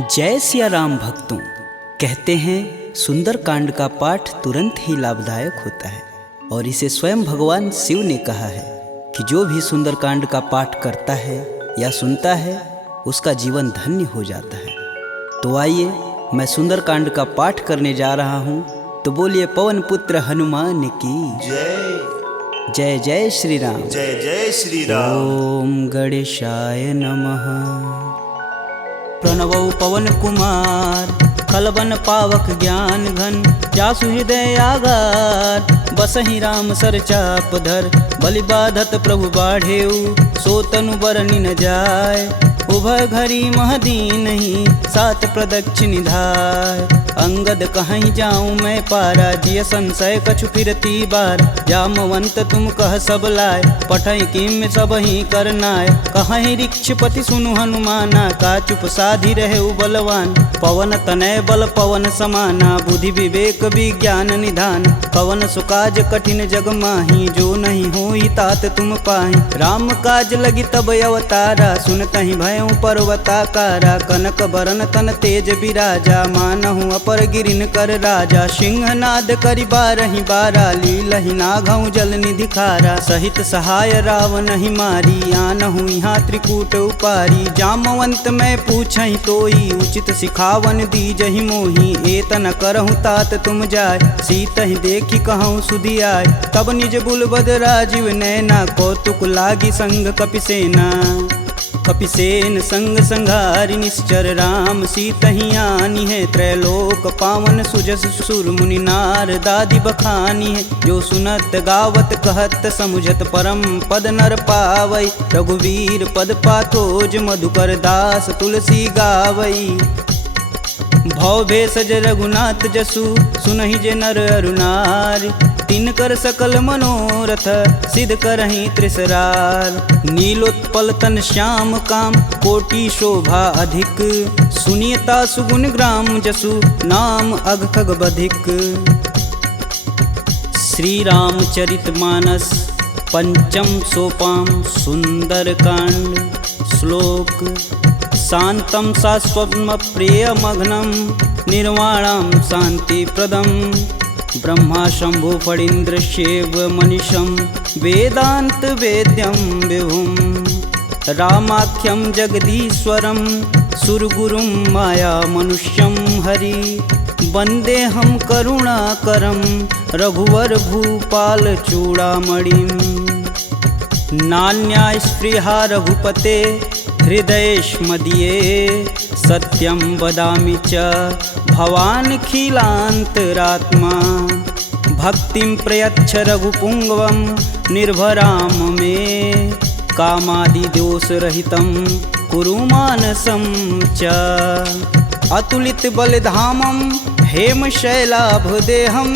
जय सिया राम भक्तों। कहते हैं सुंदरकांड का पाठ तुरंत ही लाभदायक होता है और इसे स्वयं भगवान शिव ने कहा है कि जो भी सुंदरकांड का पाठ करता है या सुनता है उसका जीवन धन्य हो जाता है। तो आइए मैं सुंदरकांड का पाठ करने जा रहा हूँ, तो बोलिए पवन पुत्र हनुमान की जय जय। जय श्री राम। जय जय श्री राम। ओम गणेशाय नमः। प्रणवौ पवन कुमार खलबन पावक ज्ञान घन, जासु हृदय आगार बसहि राम सर चाप धर। बलि बाधत प्रभु बाढ़ेऊ, सो तनु बरनि न जाय। उभय घरी महदीनहि, सात प्रदक्षिण धाय। अंगद कहीं जाऊं मैं पारा, जिय संशय कछु फिरती बार। जामवंत तुम कह सब लाय, पठई किम सब ही करनाय। कहीं ऋक्षपति सुनु हनुमाना, का चुप साधि रहे बलवान। पवन तनय बल पवन समाना, बुद्धि विवेक विज्ञान निधान। पवन सुकाज कठिन जग माही, जो नहीं होई तात तुम पाही। राम काज लगी तब अवतारा, सुनतहि भयउ पर्वताकारा। कनक बरन तन तेज बिराजा, मानहु अपर गिरिन कर राजा। सिंहनाद करि बारहि बारा, लीलहि नाघउ जल निधि खारा। सहित सहाय रावण ही मारी, आनहु यहाँ त्रिकूट उपारी। जामवंत मैं पूछहि तोई, उचित सिखावन दीजहि मोहि। एतन करहु तात तुम जाय, सीतहि देखि कहूँ सुधि आय। तब निज बुलबद राजीव नैना, कौतुक लागी संग कपिसेना। कपिसेन संग संघारि निश्चर, राम सीतहि आनी है। त्रैलोक पावन सुजस सुर मुनि नार दादि बखानी है। जो सुनत गावत कहत समुझत, परम पद नर पावई। रघुवीर पद पाथोज, मधुकर दास तुलसी गावई। भव भेषज रघुनाथ जसु, सुनहि जे नर अरुनार। तिनकर सकल मनोरथ, सिद्ध करहि त्रिसरार। नीलोत्पल तन श्याम काम, कोटि शोभा अधिक। सुनियता सुगुण ग्राम जसु, नाम अघ खग बधिक। श्री रामचरित मानस पंचम सोपान सुंदरकांड। श्लोक शांतं शाश्वतं प्रियमघ्नं, निर्वाणं शांतिप्रदं। ब्रह्मा शंभु फणीन्द्रस्यैव मनीषं, वेदांत वेद्यं विभुं। रामाख्यं जगदीश्वरं, सुरगुरुं माया मनुष्यं हरि। वन्देऽहं करुणाकरं, रघुवर भूपाल चूड़ामणिं। नान्या स्पृहा रघुपते, हृदयेष्मदीये। सत्यं वदामि च भवानखिलान्तरात्मा। भक्तिं प्रयच्छ रघुपुङ्गवं, निर्भराम मे। कामादिदोषरहितं कुरु मानसं च। अतुलित बलधामं, हेमशैलाभदेहं।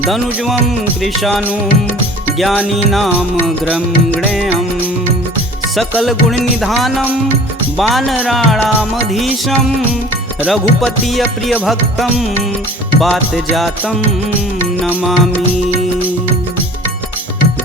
दनुजवं कृशानुं, ज्ञानीनां ग्रंगणेयम्। सकल गुण निधानं, वानराणामधीशं। रघुपति प्रिय भक्तं, बात जातं नमामि।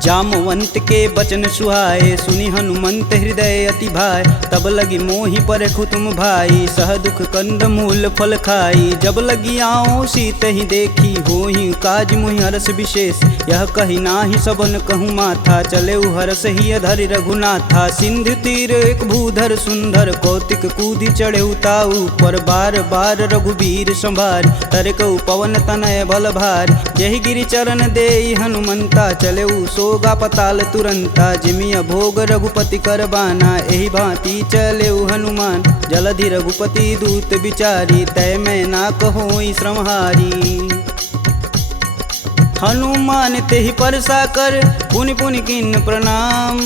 जामवंत के बचन सुहाए, सुनि हनुमंत हृदय अति भाय। तब लगी मोहि परखु तुम भाई, सह दुख कंद मूल फल खाई। जब लगी आओ सीत ही देखी, होहि काज मुहि हरस विशेष। यह कही नाही सबन कहूँ माथा, चले हरस ही अधरि रघुनाथा। सिंधु तीर एक भूधर सुंदर, कौतिक कूदि चढ़े ताऊ पर। बार बार रघुबीर संभार, तरकऊ पवन तनय बल भार। यही गिरि चरण देई हनुमंता, चले सोगा पताल तुरंता। जिमिया भोग रघुपति करबाना, एहि भांति चले हनुमान। जलधि रघुपति दूत बिचारी, तय मैं ना कहोई श्रमहारी। हनुमान तेहि परसा कर, पुनि पुनि किन प्रणाम।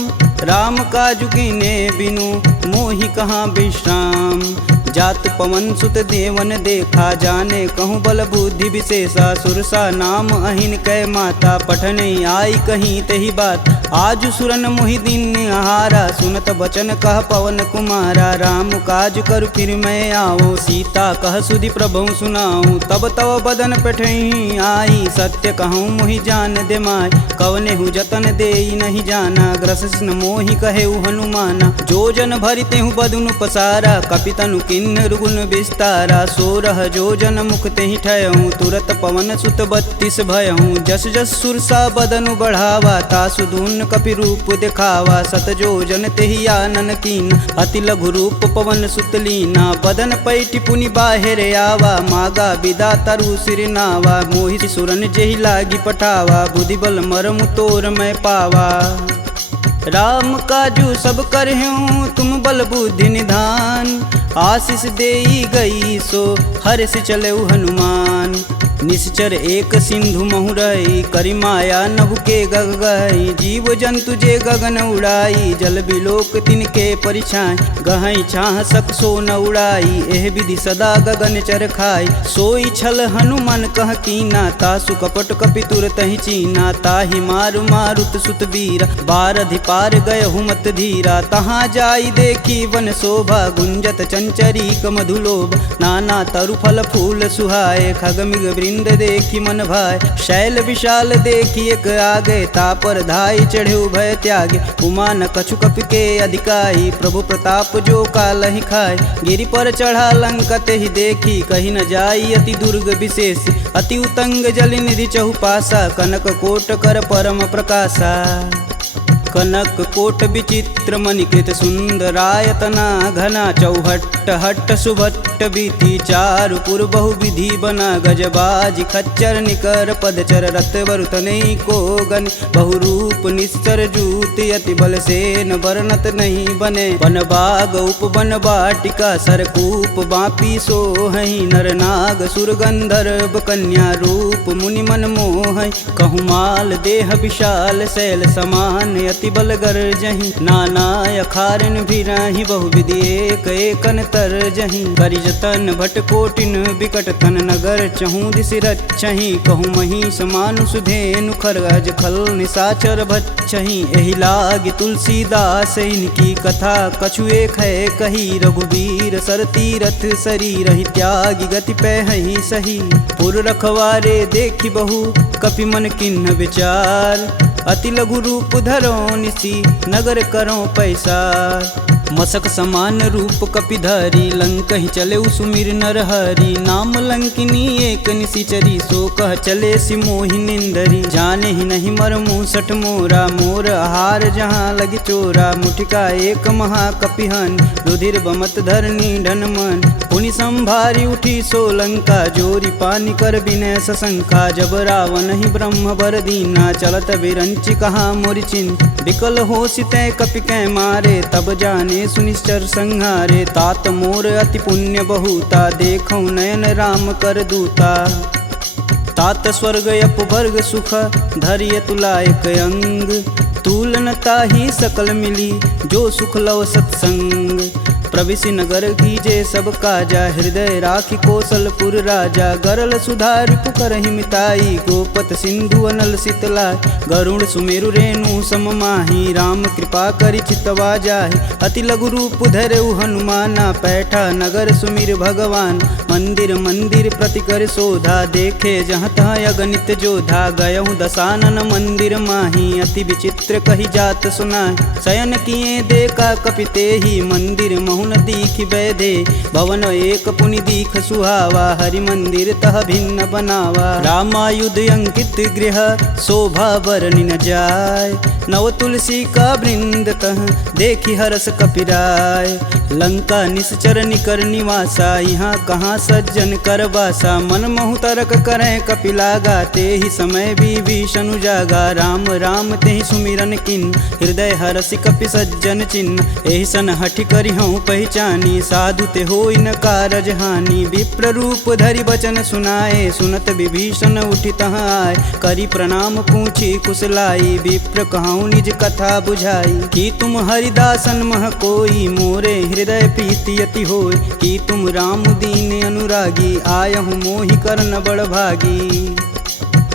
राम काजु कीने बिनु, मोहि कहाँ विश्राम। जात पवन सुत देवन देखा, जाने कहूँ बल बुद्धि विशेषा। सुरसा नाम अहिन कै माता, पठन आई कहीं तही बात। आज सुरन मोहि दिन आहारा, सुनत बचन कह पवन कुमारा। राम काज कर फिर मैं आओ, सीता कह सुधि प्रभु सुनाऊं। तब तव बदन पठई आई, सत्य कहूँ मोहि जान दे माय। कवने हु जतन देई नहीं जाना, ग्रसिन मोहि कहे हनुमाना। जो जन भरिते हूँ बदनु पसारा, कपितनु किन किन्नर गुण विस्तारा 16 जोजन मुख तेहि ठयहूँ तुरत पवन सुत 32 भयहूँ जस जस सुरसा बदनु बढ़ावा तासु दून कपि रूप दिखावा 7 जोजन तेहि आनन कीन अति लघु रूप पवन सुत लीना बदन पैठि पुनि बाहिर आवा मागा विदा तरु सिर नावा मोहि सुरन जेहि लागी पठावा बुद्धि बल मरमु तोर मैं पावा राम काजू सब करहूँ तुम बल बुद्धि निधान आशीष देई गई सो हर्ष चलऊ हनुमान निश्चर एक सिंधु महुरई करि माया नभु के गग गई जीव जंतु जे गगन उड़ाई जल बिलोक तिनके परिछाई गहई छाह सक सो न उड़ाई एह विधि सदा गगन चर खाई सोई छल हनुमान कह कीना तासु कपट कपि तुरत ही चीना ताहि मारु मारुत सुत वीर बारधि पार गय हुमत धीरा तहाँ जाई देखी वन शोभा गुंजत चंचरी मधुलोभ नाना तरु फल फूल सुहाए खगमिग वृंद देखी मन भाय शैल विशाल देखी एक आगे तापर धाई चढ़े भय त्यागे उमा न कछु कपि के अधिकाई प्रभु प्रताप जो कालहि खाए गिरि पर चढ़ा लंका तेहि देखी कहीं न जाई अति दुर्ग विशेष अति उतंग जल निधि चहुपासा कनक कोट कर परम प्रकाशा कनक कोट विचित्र मणिकृत सुंदरायतना घना चौहट्ट हट्ट सुभट्ट बीती चारु पुर बहु विधि बना गजबाजी खच्चर निकर पदचर रत वरुतने को गन बहुरूप निश्चर जूत अति बल सेन वर्णत नहीं बने वन बाग उप वन बाटिका सरकूप बापी सोहहि नर नाग सुर गंधर्व कन्या रूप मुनि मन मोह कहु माल देह विशाल शैल समान अति बल गर्जहि नाना अखारन भिराहि बहुविधि एक एकन तरजहि करि जतन भट कोटिन विकट तन नगर चहु दिस रचहि कहु महिष मानुष धेनु खरगज खल निशाचर भच्छहि एहि लागी तुलसीदास इनकी कथा कछु एक है कही रघुवीर सर तीरथ शरीर ही त्यागी गति पैहि सही पुर रखवारे देखी बहु कपि मन किन्ह विचार अति लघु रूप धरो निसी नगर करो पैसार मसक समान रूप कपिधरी लंक ही चले सुमिर नर हरि नाम लंकिनी एक निशिचरी सो कह चले सिमोहि निंदरी जाने ही नहीं मर मूसठ मोरा मोर आहार जहाँ लगी चोरा मुठिका एक महाकपिहन रुधिर बमत धरनी ढन मन पुनि संभारी उठी सो लंका जोरी पानी कर विनय सशंका जब रावण ही ब्रह्म बर दीना चलत विरंचि कहा मोरि चिन्ह विकल हो सितै कपि कै मारे तब जाने सुनिश्चर संहारे तात मोर अति पुण्य बहुता देखौ नयन राम कर दूता तात स्वर्ग अपवर्ग सुख धैर्य तुलायक अंग तुलन ताहि सकल मिली जो सुख लव सत्संग प्रविशि नगर कीजे सब काजा हृदय राखि कौशलपुर राजा गरल सुधार पुकरहि मिताई गोपत सिंधु अनल शीतलाय गरुड़ सुमेरु रेणु सम माही राम कृपा करि चितवा जाहि अति लघु रूप धरऊ हनुमाना पैठा नगर सुमिर भगवान मंदिर मंदिर प्रति कर शोधा देखे जहाँ तहाँ अगणित जोधा गयहु दशानन मंदिर माही अति विचित्र कही जात सुनाय शयन किए देखा कपिते ही मंदिर महुन दीख बैधे भवन एक पुनि दीख सुहावा हरि मंदिर तह भिन्न बनावा रामायुध अंकित गृह शोभा बरनि न जाय नव तुलसी का वृंद तह देखी हरस कपिराय लंका निश्चर निकर निवासा यहाँ कहाँ सज्जन कर बासा मन महु तरक करें कपिलागा ते ही समय विभीषण जागा राम राम ते ही सुमिरन किन हृदय हरसि कपि सज्जन चिन्ह एहि सन हठि करि हूँ पहचानी साधु ते होई न कारज हानि विप्र रूप धरि बचन सुनाए सुनत विभीषण उठि तहाँ आए करि प्रणाम पूछी कुशलाई विप्र कहूँ निज कथा बुझाई कि तुम हरिदासन मह कोई मोरे हृदय प्रीति अति होय कि तुम राम दीन अनुरागी आयहु मोहि करन बड़ भागी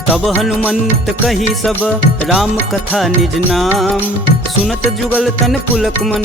तब हनुमंत कही सब राम कथा निज नाम सुनत जुगल तन पुलक मन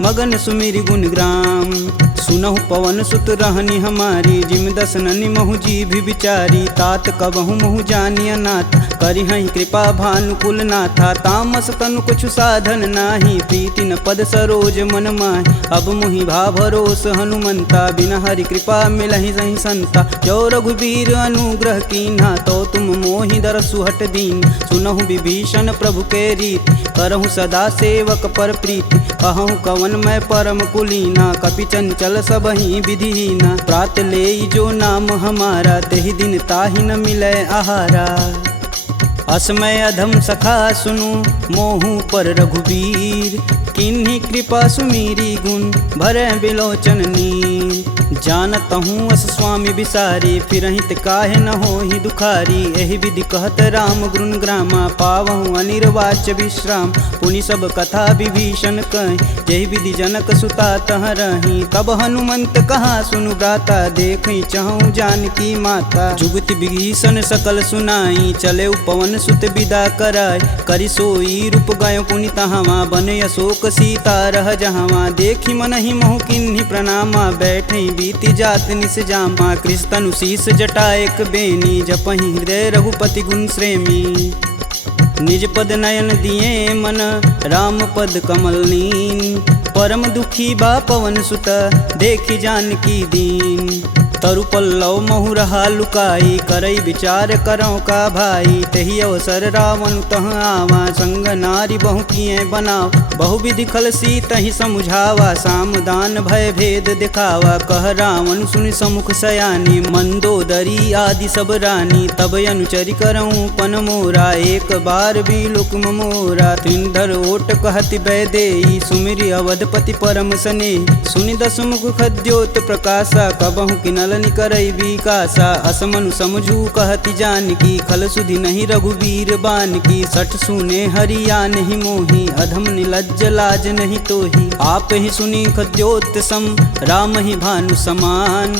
मगन सुमिरि गुण ग्राम। सुनहु पवन सुत रहनी हमारी जिम दसननि महु जीभ विचारी। तात कबहु महु जानी अनाथ करिहहि कृपा भानुकुल नाथा। तामस तनु कुछु साधन नाही प्रीति न पद सरोज मन माहि। अब मुहि भा भरोस हनुमंता बिना हरि कृपा मिलहि सहि संता। जो रघुबीर अनुग्रह कीन्हा तो तुम मोहि दरसु हट दीन। सुनहु विभीषण प्रभु के रीति करहु सदा सेवक पर प्रीति। कहूँ कवन मैं परम कुलीना कपि चंचल सबहि विधिहीना। प्रात लेई जो नाम हमारा तेहि दिन ताहि न मिलै आहारा। असमय अधम सखा सुनु मोहु पर रघुबीर। किन्हीं कृपा सुमीरी गुण भरै बिलोचन नीर। जानत हूँ अस स्वामी बिसारी फिरहित काहे न होहि दुखारी। एहि विधि कहत राम गुण ग्रामा पावहु अनिर्वाच्य विश्राम। पुनि सब कथा विभीषण कहि जेहि विधि जनक सुता तह रही। तब हनुमंत कहा सुनु भ्राता देखहि चहु जानकी माता। जुगति विभीषण सकल सुनाई चले पवन सुत विदा कराय। करि सोई रूप गयो पुनि तहावा बन अशोक सीता रह जहावा। देखि मनहि महु किन्हि प्रणामा बैठे बीति जात निस जामा। कृष्ण शीस जटा एक बेनी जपहि हृदय रघुपति गुण श्रेमी। निज पद नयन दिए मन राम पद कमल नीन। परम दुखी बा पवन सुत देखि जानकी दीन। तरु पल्लव महु रहा लुकाई करई विचार करौ का भाई। तही अवसर रावण तह आवा संग नारी बहु किए बनाव। बहु विधि खल सी तही समुझावा साम दान भय भेद दिखावा। कह रावण सुनि समुख सयानी मंदोदरी आदि सब रानी। तब अनुचरि करऊँ पन मोरा एक बार भी लुक मोरा। त्रिंधर ओट कहति बैदेई सुमिरि अवधपति परम स्नेही। सुनि दस मुख खद्योत प्रकाशा कबहु किनल निकरई विकासा। असमनु समझू कहति जानकी खल सुधि नहीं रघुबीर बानकी। सठ सुने हरिया नहीं मोही अधम निलज्ज लाज नहीं तोही। आप ही सुनी खद्योत सम राम ही भानु समान।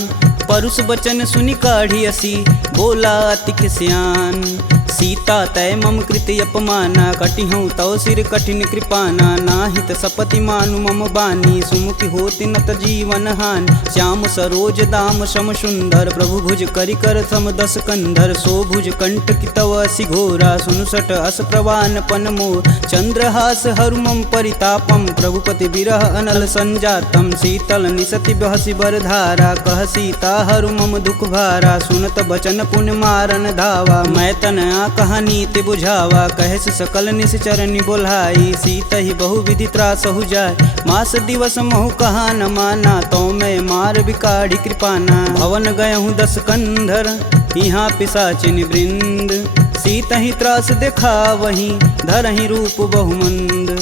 परुष बचन सुनि काढ़ी असी बोला अति खिसियान। सीता तय मम कृति अपमाना कटिहूँ तव सिर कठिन कृपाना। नाहित सपति मानु मम बानी सुमुखी होति नत जीवन हानि। श्याम सरोज दाम सम सुंदर प्रभु भुज करि कर सम दस कंधर। सो भुज कंठ की तव असि घोरा सुनुसट अस प्रवान पन मोर। चंद्रहास हरु मम परितापम प्रभुपति बिरह अनल संजातम। शीतल निसति बहसि बरधारा कह सीता हरु मम दुख भारा। सुनत बचन पुण्य मारन धावा मैं तन कहानी ते बुझावा। कहस सकल निश्चरनि बोलाई सीता ही बहु विधि त्रास हो जाय। मास दिवस महु कहा न माना तो मैं मार बिकाढ़ी कृपाना। भवन गयहूँ दस कंधर यहाँ पिशाचिन वृंद। सीता ही त्रास देखा वहीं धरहि रूप बहुमंद।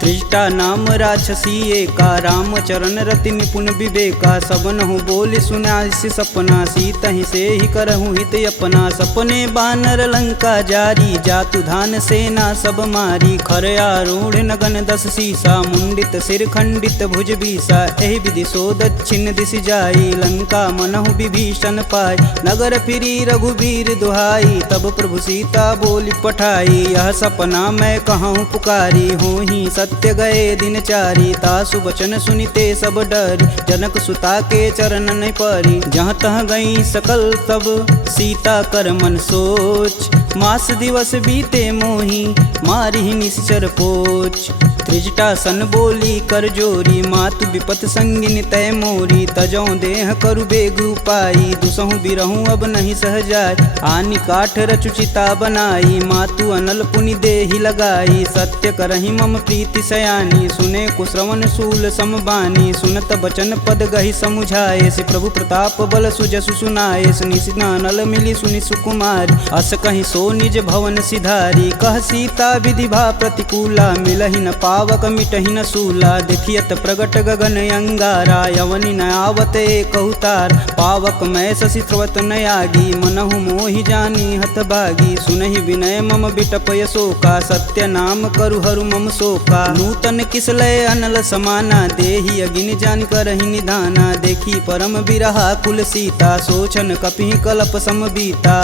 त्रिजटा नाम राक्षसी एका राम चरण रति निपुण विवेका। सबनहु बोली सुनासि सपना सीता ही से ही करहु हित अपना। सपने बानर लंका जारी जातु धान सेना सब मारी। खर आरूढ़ नगन दस सीसा मुंडित सिर खंडित भुज बीसा। एहि विधि सो दक्षिण दिश जाई लंका मनहु विभीषण पाई। नगर फिरी रघुबीर दुहाई तब प्रभु सीता बोली पठाई। यह सपना मैं कहूँ पुकारी होहि सत्य गए दिन चारी। तासु बचन सुनिते सब डरी जनक सुता के चरण नहीं परी। जहाँ तह गई सकल तब सीता कर मन सोच। मास दिवस बीते मोही मारी निश्चर पोच। त्रिजटा सन बोली कर जोरी मातु विपत संगिन तय मोरी। तजौ देह करु बेग उपाई दुसहु बिरहूँ अब नहीं सह जाय। आनि काठ रचुचिता बनाई मातु अनल पुनि देहि लगाई। सत्य करहि मम प्रीति सयानी सुने कुश्रवण शूल समबानी। सुनत बचन पद गहि समुझाए से प्रभु प्रताप बल सुजसु सुनाए। निशिना नल मिली सुनि सुकुमारी अस कहि सो निज भवन सिधारी। कह सीता विधि भा प्रतिकूला मिलहि न पावक मिटहि न सूला। देखियत प्रगट गगन अंगारा यवनि न आवत एक अवतार। पावक मैं शशि स्रवत न आगी मनहु मोहि जानी हत भागी। सुनहि विनय मम बिटप यशोका सत्य नाम करु हरु मम शोका। नूतन किसलय अनल समाना देहि अगिन जान करहि निधाना। देखी परम बिरहा कुल सीता सोचन कपि कलप सम बीता।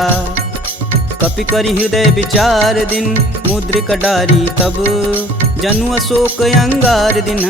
कपि करि हृदय विचार दिन मुद्रिक डारी तब जनु अशोक अंगार दिन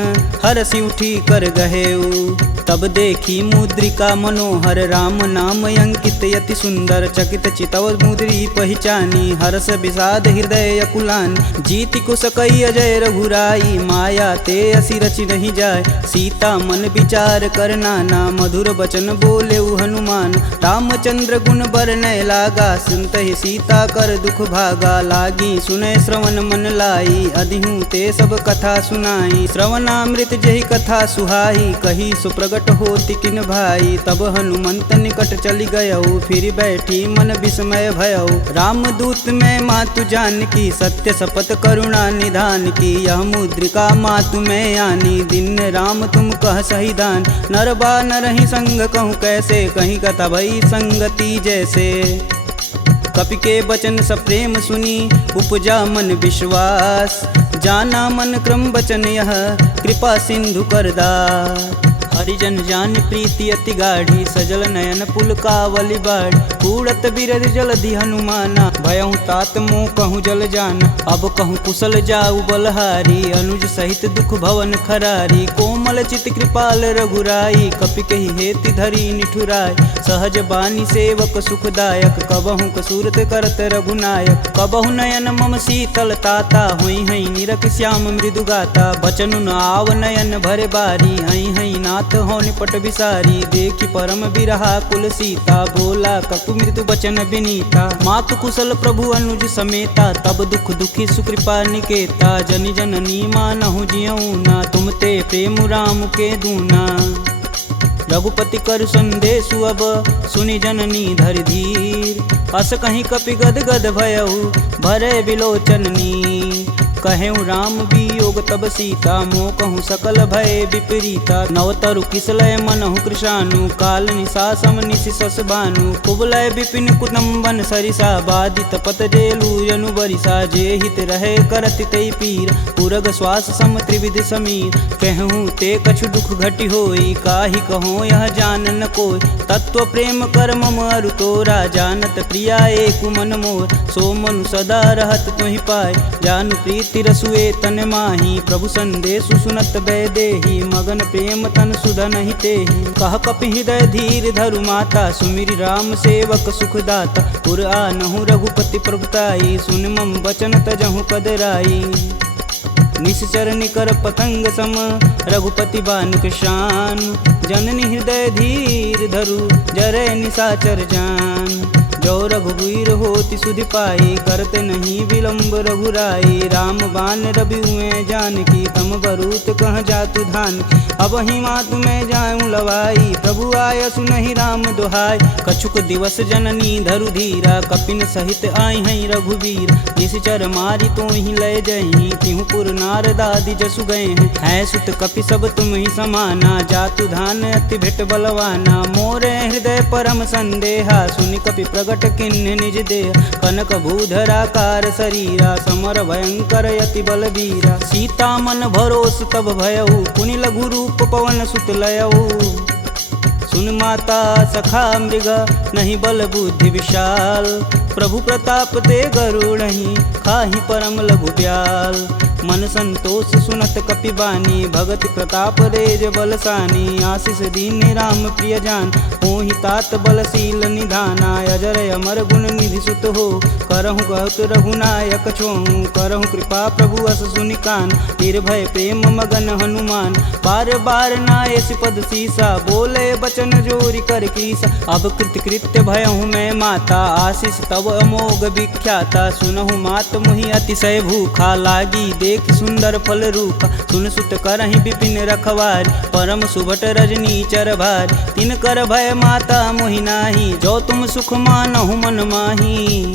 हरसि उठी कर गहेऊ। तब देखी मुद्रिका मनोहर राम नाम अंकित यति सुंदर। चकित चितव मुद्री पहचानी हर्ष विषाद हृदय अकुलान। जीति कुश कई अजय रघुराई माया ते असी रचि नहीं जाय। सीता मन विचार कर नाना मधुर वचन बोले हनुमान। रामचंद्र गुण बरनय लागा सुनत ही सीता कर दुख भागा। लागी सुनय श्रवण मन लाई अधिहूँ ते सब कथा सुनाई। श्रवणामृत जही कथा सुहाई कही सुप्रगट होति किन भाई। तब हनुमंत निकट चली गयऊ फिर बैठी मन विस्मय भयऊ। रामदूत में मातु जानकी सत्य शपथ करुणा निधान की। यह मुद्रिका मातु में आनी दिन राम तुम कह सही दान। नरबा नरहि संग कहूँ कैसे कहीं कथा भई संगति जैसे। कपि के वचन सप्रेम सुनी उपजा मन विश्वास। जाना मन क्रम वचन यह कृपा सिंधु करदार। हरिजन जान प्रीति अति गाढ़ी सजल नयन पुलकावली बाढ़। कूड़त बिरद जलधि हनुमाना भयहु तात मोह कहूँ जल जान। अब कहूँ कुशल जाऊ बलहारी अनुज सहित दुख भवन खरारी। कोमल चित कृपाल रघुराई कपि कहि हेति धरी निठुराय। सहज बानी सेवक सुखदायक कबहु कसूरत करत रघुनायक। कबहु नयन मम शीतल ताता हुई हई निरख श्याम मृदु गाता। बचनु न आव नयन भरे बारी हई हई नाथ हो निपट विसारी। देखी परम बिरहा कुल सीता बोला कपु मृदु बचन विनीता। मातु कुशल प्रभु अनुज समेता तब दुख दुखी सुकृपा निकेता। जनि जननी मानहु जियऊ ना तुम ते प्रेम राम के दूना। रघुपति कर संदेशु अब सुनि जननी धरि धीर। अस कहीं कपि गद गद भयऊ भरे विलोचन नीर। कहेऊ राम वियोग तब सीता मोह कहूँ सकल भय विपरीता। नवतरु किसलय मनहु कृशानु काल निशा सम निशिशस भानु। कुबलय विपिन कुटुम्बन सरिसा बाधित पत जेलु जनु बरिसा। जे हित रहे करति तै पीर पुरग श्वास सम त्रिविध समीर। कहूँ ते कछु दुख घटि होई काहि कहो यह जान न कोई। तत्व प्रेम कर मम अरु तोरा जानत प्रिया एक मन मोर। सो मनु सदा रहत तुहि पाय जानु प्रीति रसुए तन माही। प्रभु संदेशु सुनत बैदेही मगन प्रेम तन सुधन ही तेहि। कह कपि हृदय धीर धरु माता सुमिरि राम सेवक सुखदाता। पुर आनहु रघुपति प्रभुताई सुन मम वचन तजहु कदराई। निश्चर निकर पतंग सम रघुपति बान कृशान। जननी हृदय धीर धरु जरै निशाचर जान। जो रघुवीर होति सुधि पाई करते नहीं विलम्ब रघुराई। राम बान रवि हुए जानकी तम बरूत कह जातु धान। अब ही मातु में जाऊँ लवाई प्रभु आय सुनहि राम दुहाई। कछुक दिवस जननी धरु धीरा कपिन सहित आई हैं रघुवीर। निश्चर मारी तो ही लय जही तिहु पुर नारदादि जसु गए हैं। है सुत कपि सब तुम ही समाना जातु धान अति भेट बलवाना। मोरे हृदय परम संदेहा सुनि कपि प्रगट किन्ह निज देह। कनक भूधराकार शरीरा समर भयंकर यति बलबीरा। सीता मन भरोस तब भयऊ पुनि लघु रूप पवन सुत लयऊ। सुन माता सखा मृग नहीं बल बुद्धि विशाल। प्रभु प्रताप ते गरुड़हि खाहि परम लघु ब्याल। मन संतोष सुनत कपि बानी भगति प्रताप रेज बलसानी। आशीष दीन राम प्रिय जान होहि तात बलशील निधाना। अजर अमर गुण निधि सुत हो करहु बहुत रघुनायक छोहु। करहु कृपा प्रभु अस सुनि कान निर्भय प्रेम मगन हनुमान। बार बार नायस पद सीसा बोले बचन जोरि कर कीसा। अब कृत्य भयहु मैं माता आशीष तब अमोघ विख्याता। सुनहु मात मुहि अतिशय भूखा लागी देख सुंदर फल रूपा। सुन सुत करहि विपिन रखवार परम सुभट रजनी चर भार। तिन कर भय माता मोहि नाही जो तुम सुख मानहु मन माही।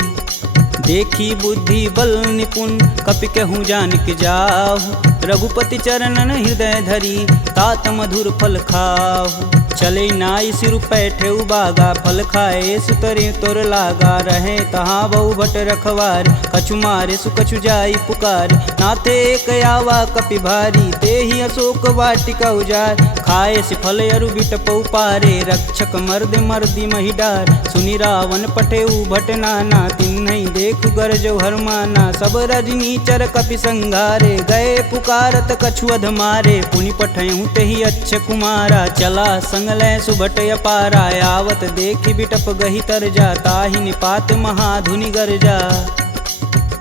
देखी बुद्धि बल निपुण कपि कहूँ जानिक जाहु। रघुपति चरणन हृदय धरी तात मधुर फल खाहु। चले नाई सिर पैठे उबागा फल खाए सुतरे तोर लागा। रहे तहाँ बहु भट रखवार कछु मारे सुकछु जाई पुकार। नाथे एक आवा कपि भारी ते ही अशोक वाटिका उजार। खाए से फल अरु बिटपौ पारे रक्षक मर्द मर्दी महिडार। सुनि रावण पठेऊ भट नाना तिन्हि देखु गरजौ हरमाना। सब रजनी चर कपि संघारे, गए पुकारत कछु अध मारे। पुनि पठयहु तेहि अच्छ कुमारा, चला संग लय सुभट अपारा। आवत देखि बिटप गही तरजा, ताहि निपात महाधुनि गरजा।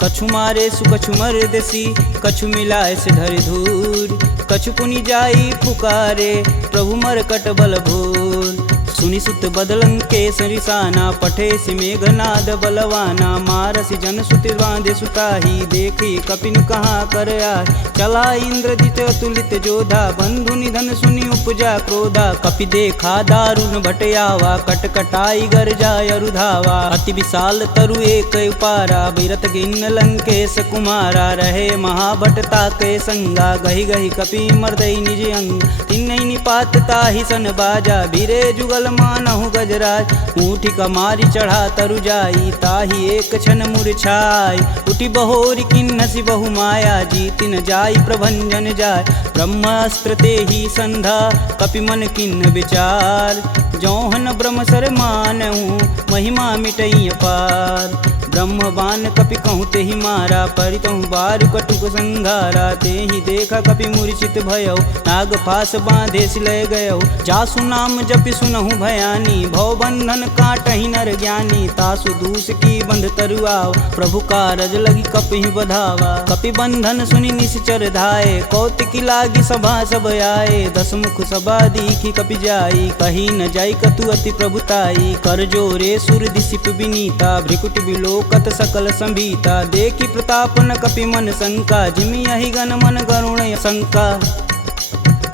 कछु मारे सु कछु मर्दसी, कछु मिलाए से धरि धूर। कछु पुनि जाई पुकारे, प्रभु मरकट बल भूर। सुनि सुत बदलंके सरिसाना, पठे सि मेघनाद बलवाना। मारसि जन सुति बांधे सुताही, देखी कपिन कहाँ कर आए। चला इंद्रजित अतुलित जोधा, बंधु निधन सुनि उपजा क्रोधा। कपि देखा दारुण भटयावा, कटकटाई गरजा अरुधावा। अति विशाल तरु एक उपारा, बिरत गिन्न लंकेश कुमारा। रहे महाभट ताके संगा, गही गही कपि मर्दई निज अंग। तिन्नई निपात ताहि सन बाजा, बीरे जुगल मानहु गजराज। ऊँठी कमारी चढ़ा तरु जाई, ताहि एक क्षण मूर्छाई। उठी बहोरी किन्नसी बहु माया, जीतिन जाई प्रभंजन जाय। ब्रह्मास्त्र तेहि संधा, कपि मन किन्न विचार। जौहन ब्रह्म सर मानहु, महिमा मिटई अपार। ब्रह्म बान कपि कहूँ तेहि मारा, परितहु बारु कटुक संघारा। तेहि देखा कपि मूर्छित भयौ, नाग फास बांधे सिलय गयौ। जासु नाम जपि सुनहु भयानी, भव बंधन काटहि नर ज्ञानी। तासु दूस की बंध तरुआव, प्रभु कारज लगी कपि बधावा। कपि बंधन सुनि निश्चर धाये, कौतिकी लागी सभा सब आए। दस मुख सभा दीखी कपि जाई, कही न जाई कतु अति प्रभुताई। कर जोरे सुर दिसिप विनीता, भ्रिकुट बिलोकत सकल संभीता। देखी प्रताप न कपि मन शंका, जिमि यही गण मन गरुण शंका।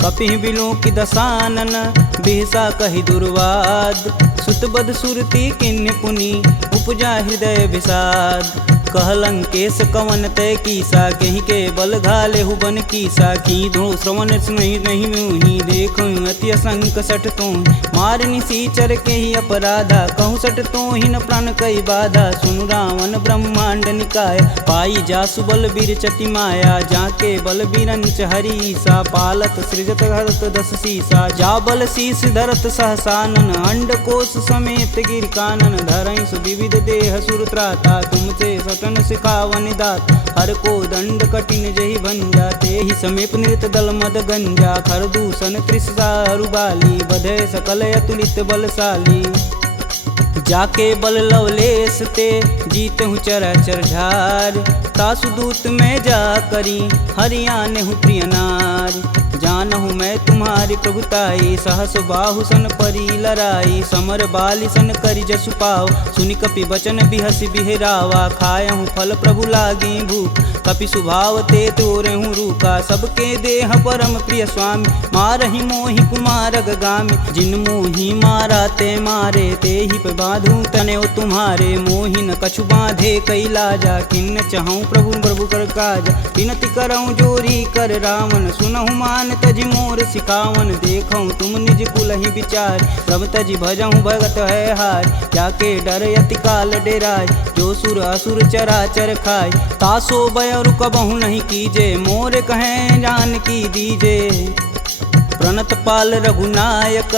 कपि बिलोकि दसानन, बिहसा कहि दुर्वाद। सुतबद सुरति किन्य पुनि, उपजा हृदय विषाद। कहलंकेश कवन तय कीसा, कहीं के बल घाले हुबन कीसा। की धो श्रवण नहीं मुहि, देखो अति असंक सठ तो। मार निसीचर के ही अपराधा, कहूँ सठ तो ही न प्राण कई बाधा। सुनु रावण ब्रह्मांड निकाय, पाई जासु बल बीर चटी माया। जाके बल बीरंच हरीसा, पालत सृजत हरत दस सीसा। जा बल शीस धरत सहसानन, अंड कोश समेत गिर कानन। धरई सुविविध देह सुरत्राता, तुमसे सटन सिखावन दात। हर को दंड कठिन जही भंजा, तेहि समीप नृत दल मद गंजा। खर दूषण त्रिषा अरुबाली, बधे सकल अतुलित बलशाली। जाके बल लवलेश ते, जीतहु चराचर झार। तासु दूत में जा करी, हरियाणहु प्रिय नार। जानहु मैं तुम्हारी प्रभुताई, सहस बाहु सन परी लराई। समर बाली सन करि जसु पाव, सुनि कपि बचन बिहसि बिहरावा। खायहु फल प्रभु लागी भूख, कपि सुभाव ते तोरहु रूखा। सबके देह परम प्रिय स्वामी, मारहि मोहि कुमार गामी। जिन मोहि मारा ते मारे, तेहि पे बांधु तनेउ तुम्हारे। मोहि न कछु बांधे कई लाजा, किन्न चहऊँ प्रभु प्रभु कर काज। विनति करऊँ जोरी कर रावण, सुनहु मान तजि मोर सिखावन। देखऊँ तुम निज कुलहि विचार, प्रभ तजि भजऊँ भगत है हार। जाके डर यति काल डेराय, जो सुर असुर चराचर खाय। तासो भय रुकबहु नहीं कीजे, मोर कहें जान की दीजे। प्रणत पाल रघुनायक,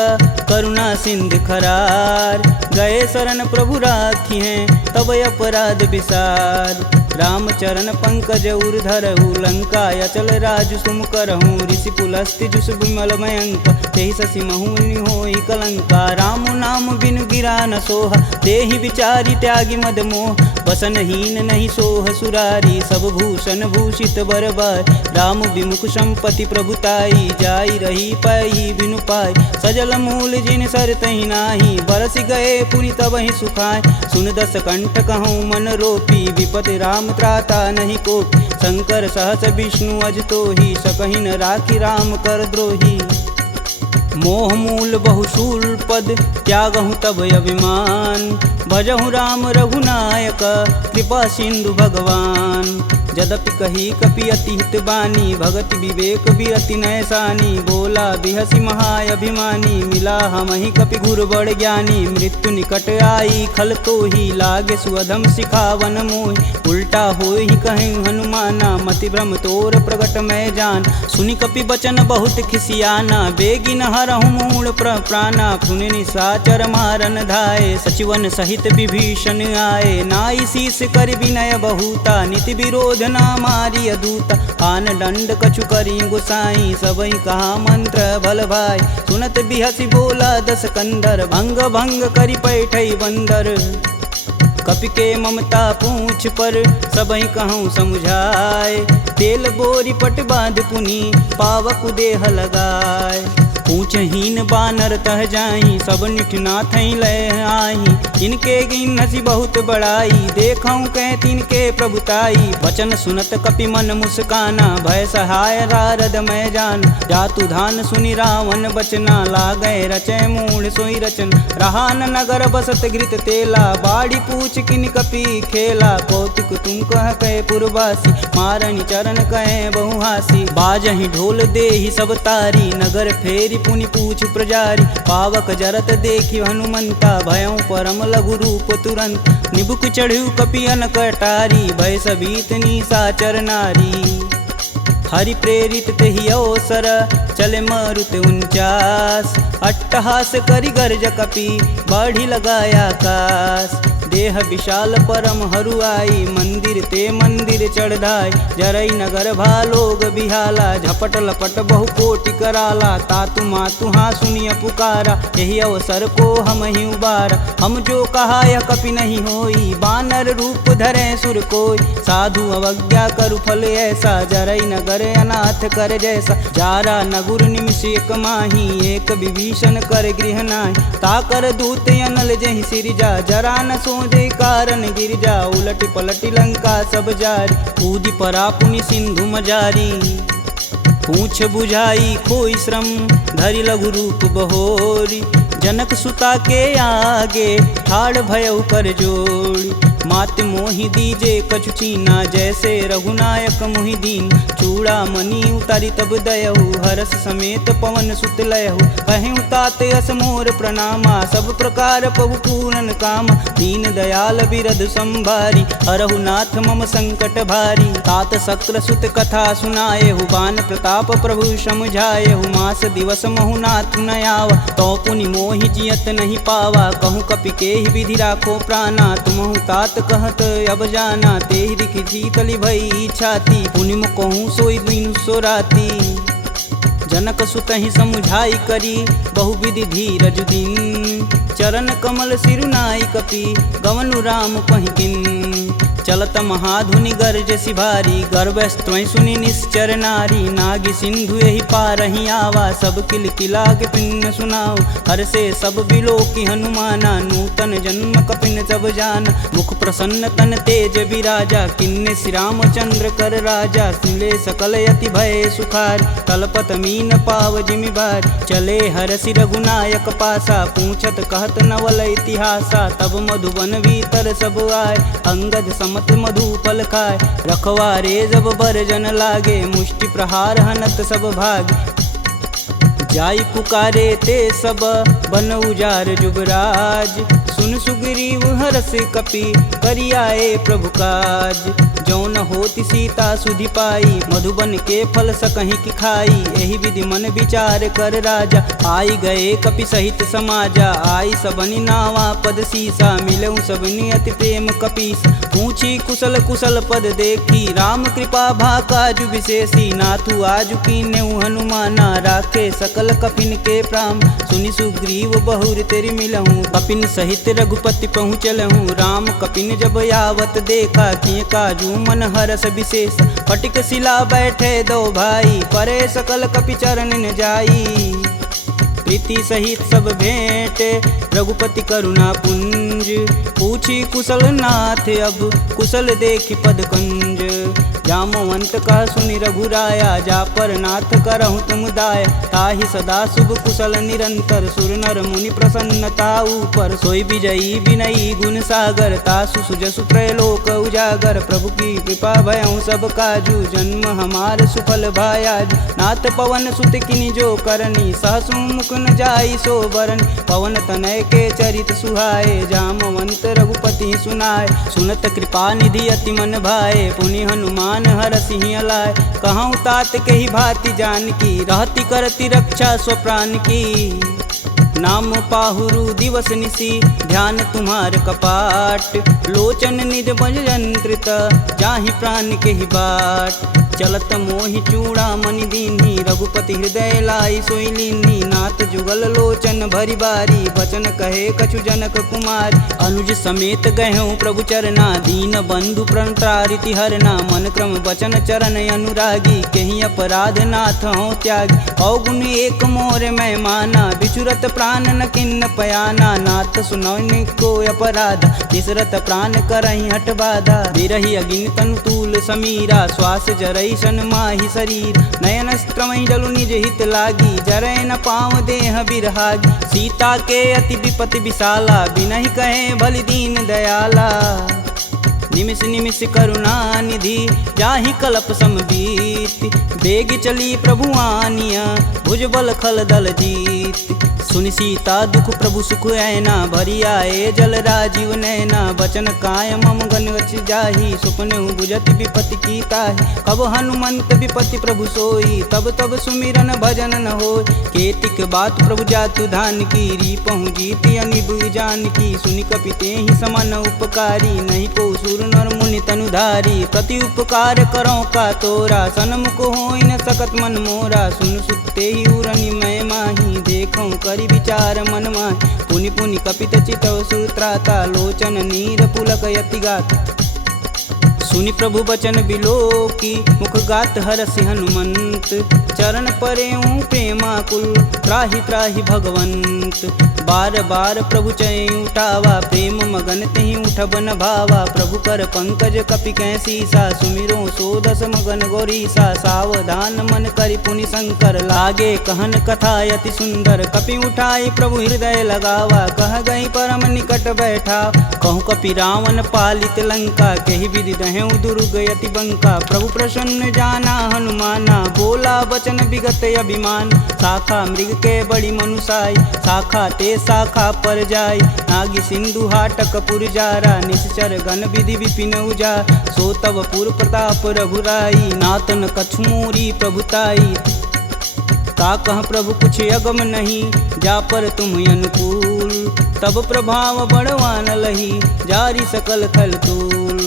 करुणा सिंध खरार। गए शरण प्रभु राखी हैं, तब अपराध विसार। रामचरण पंकज उर धरहु, लंका अचल राजु सुम करहूँ। ऋषि पुलस्ति जुस विमल मयंक, तेहि शशि महुनि होई कलंका। राम नाम बिनु गिरा न सोहा, देहि विचारी त्यागी मद मोह। बसनहीन नहीं सोह सुरारी, सब भूषण भूषित बरबार। राम विमुख संपत्ति प्रभुताई, जाई रही पाई बिनु पाई। सजल मूल जिन सर तहि नाही, बरस गए पुनि तबहि सुखाय। सुन दस कंठ कहूँ मन रोपी, विपति राम त्राता नहीं कोपी। शंकर सहस विष्णु अज तोहि, सकहि न राखी राम कर द्रोही। मोह मूल बहुशूल पद, त्यागहु तब अभिमान। भजहु राम रघुनायक, कृपा सिंधु भगवान। यद्यपि कही कपि अति हित बानी, भगति विवेक बिरति नैसानी। बोला बिहसी महाअभिमानी, मिला हमहि कपि गुर बड़ ज्ञानी। मृत्यु निकट आई खल तो ही, लागे सुअधम सिखावन मोहि। उल्टा होई कहीं हनुमाना, मति भ्रम तोर प्रगट मैं जान। सुनि कपि बचन बहुत खिसियाना, बेगिन हरहु मूल प्राणा। पुनि निशाचर मारन धाये, सचिवन सहित विभीषण आए। नाई शीस कर विनय बहुता, नीति विरोध ना मारी अदूता। आन दंड कछु करी गुसाई, सबई कहा मंत्र बल भाई। सुनत बिहसी बोला दस कंदर, भंग भंग करि पैठई बंदर। कपि के ममता पूछ पर, सबई कहूँ समझाए। तेल बोरी पट बांध पुनि, पावक देह लगाए। पूछहीन बानर तह जाही, सब निठना थई लय आही। इनके गिन हसी बहुत बड़ाई, देखऊँ कह तिनके प्रभुताई। वचन सुनत कपि मन मुस्काना, भय सहाय नारद मैं जान। जातु धान सुनि रावण बचना, लागै रचय मूढ़ सोई रचन। रहा न नगर बसत घृत तेला, बाड़ी पूछ किन कपि खेला। कौतुक तुम कह कहे पुरवासी, मारनि चरण कहे बहुहासी। बाजहि ढोल देहि सब तारी, नगर फेरी पुनि पूछ प्रजारी। पावक जरत देखि हनुमंता, भयं परम लघु रूप तुरंत। निबुक चढ़ु कपि अनक अटारी, भय सबीत निशाचर नारी। हरि प्रेरित तेहि अवसर, चले मारुत 49। अट्टहास करि गर्ज कपि, बाढ़ि लगाया आकाश। देह विशाल परम हरुआई, मंदिर ते मंदिर चढ़ाई। जरई नगर भालोग बिहाला, झपट लपट बहु कोटि कराला। तातु मातु हाँ सुनिय पुकारा, यही अवसर को हम ही उबारा। हम जो कहा यह कपि नहीं होई, बानर रूप धरे सुर कोई। साधु अवज्ञा करु फल ऐसा, जरई नगर अनाथ कर जैसा। जारा नगुर निमिष एक माही, एक विभीषण कर गृह नाहि। ताकर दूत अनल जहि सिरजा, जरा न सोजे कारण गिरजा। उलटि पलटि लंका सब जारी, कूदि परा पुनि सिंधु मजारी। पूछ बुझाई खोई श्रम, धरि लघु रूप बहोरी। जनक सुता के आगे, ठाड़ भयउ कर जोड़ी। मात मोहि दीजे कछु चीना, जैसे रघुनायक मोहि दीन। चूड़ा मणि उतारी तब दयहु, हरस समेत पवन सुत लयहु। कहें तात यस मोर प्रणामा, सब प्रकार प्रभु पूरन काम। दीन दयाल बिरध संभारी, हरहु नाथ मम संकट भारी। तात शक्र सुत कथा सुनाएहु, बान प्रताप प्रभु समझाएहु। मास दिवस महु नाथ न आवा, तो पुनि मोहि जियत नहीं पावा। कहूँ कपि केहि विधि राखो प्राणा, तुमहु तात कहत अब जाना। तेहि दिखि शीतलि भई छाती, पुनि कहूँ सोई दिन सो राती। जनक सुतहि समुझाई करी, बहुविधि धीरज दिन। चरण कमल सिरुनाई कपि, गवनु राम पहिकिन। चलत महाधुनि गर्ज सिभारी, गर्भस्त्वं सुनि निश्चर नारी। नागी सिंधु यही पारहि आवा, सब किल किला के पिन सुनाओ। हर से सब बिलोकि हनुमाना, नूतन जन्म कपिन सब जान। मुख प्रसन्न तन तेज विराजा, किन्ने श्री रामचंद्र कर राजा। सुले सकल यति भय सुखार, तलपत मीन पाव जिमि बार। चले हरसि रघुनायक पासा, पूछत कहत नवल इतिहासा। तब मधुबन भीतर सब आए, अंगद मत मधुपल खाए। रखवारे जब बरजन लागे, मुष्टि प्रहार हनत सब भाग। जाई पुकारे ते सब, बन उजार जुबराज। सुन सुग्रीव हरस कपि, करियाए प्रभु काज। जौन होति सीता सुधि पाई, मधुबन के फल सकहि की खाई। एहि विधि मन विचार कर राजा, आई गए कपि सहित समाजा। आई सबनि नावा पद सीसा, मिलऊँ सबनि अति प्रेम कपीस। पूछी कुशल कुशल पद देखी, राम कृपा भा काजु विशेषी। नाथु आजु कीन्हु हनुमाना, राखे सकल कपिन के प्राम। सुनि सुग्रीव बहुर तेरि मिलहूँ, कपिन सहित रघुपति पहुँचलहूँ। राम कपिन जब यावत देखा, किए काजू मन हरस विशेष। फटिक शिला बैठे दो भाई, परे सकल कपि चरण न जाई। प्रीति सहित सब भेंट, रघुपति करुणा पुंज। पूछी कुशल नाथ अब कुशल देखि पद कंज। जामवंत कह सुनि रघुराया जा पर नाथ करहु तुम दाया। ताहि सदा शुभ कुशल निरंतर सुर नर मुनि प्रसन्नता ऊपर। सोई विजयी विनयी गुण सागर तासु सुजसु त्रैलोक उजागर। प्रभु की कृपा भयउ सब काजू जन्म हमार सुफल भायाज। नाथ पवन सुत किनि जो करनी सहसु मुख न जाई सो बरन। पवन तनय के चरित सुहाए जामवंत रघुपति सुनाए। सुनत कृपा निधि अति मन भाए पुनि हनुमान हर सिंह लाए। कहूँ तात के ही भांति जान की रहती करती रक्षा स्वप्राण की। नाम पाहुरु दिवस निसी ध्यान तुम्हार कपाट। लोचन निज बज यंत्रित जाहि प्राण के ही बाट। चलत मोहि चूड़ा मनि दीन्ही रघुपति हृदय लाई सोई लीन्ही। नाथ जुगल लोचन भरी बारी बचन कहे कछु जनक कुमार। अनुज समेत गहूँ प्रभु चरना दीन बंधु प्रणतारिति हरना। मन क्रम बचन चरण अनुरागी कहीं अपराध नाथ हो त्यागी। अवगुण एक मोर मैं माना बिचुरत प्राण न किन्न पयाना। नाथ सुनौनि को अपराध निसरत प्राण करहि हठ बाधा। बिरहि अगिन तनु तूल समीरा श्वास जरई सन माहि शरीर। नयन स्त्रमहि जलु निज हित लागी जरै न पाँव देह बिरहागी। सीता के अति विपति विशाला बिनहि कहे बलि दीन दयाला। निमिष निमिष करुणा निधि जाहि कलप समबीत। बेग चली प्रभु आनिया भुजबल खल दल जीत। सुनि सीता दुख प्रभु सुख ऐना भरी आए जल राजीव नैना। बचन काय मम गन गच जाहि सुपने बुझत विपति की ताहि। कब हनुमंत विपति प्रभु सोई तब तब सुमिरन भजन न होय। केतिक बात प्रभु जातु धान की रीपहु जीति अनिब जान की। सुनि कपि तेहि समन उपकारी नहीं को सुर नर मुनि तनुधारी। प्रति उपकार करो का तोरा सनमुख होई न सकत मन मोरा। सुन सुते ही उरनि मैं माही देखऊँ करि विचार मन माहि। पुनि पुनि कपित चितव सुत्राता लोचन नीर पुलक यति गाता। सुनि प्रभु बचन बिलोकी मुख गात हरसि हनुमंत। चरण परेऊँ प्रेमाकुल त्राहि त्राहि भगवंत। बार बार प्रभु चै उठावा प्रेम मगन तेहि उठब न भावा। प्रभु कर पंकज कपि कैसीसा सुमिरो सोदस मगन गौरीसा। सावधान मन करि पुनि शंकर लागे कहन कथा अति सुंदर। कपि उठाई प्रभु हृदय लगावा कह गई परम निकट बैठा। कहूँ कपि रावण पालित लंका केहि विधि दहें दुर्ग यति बंका। प्रभु प्रसन्न जाना हनुमाना बोला वचन विगत अभिमान। शाखा मृग के बड़ी मनुसाई शाखा ते शाखा पर जाई। नागी सिंधु हाटक पुरजारा निश्चर गण विधि विपिन उजा। सो तब पुर प्रताप रघुराई नातन कछुमूरी प्रभुताई। का कह प्रभु कुछ अगम नहीं जा पर तुम अनुकूल। तब प्रभाव बड़वान लही जारी सकल खल तूल।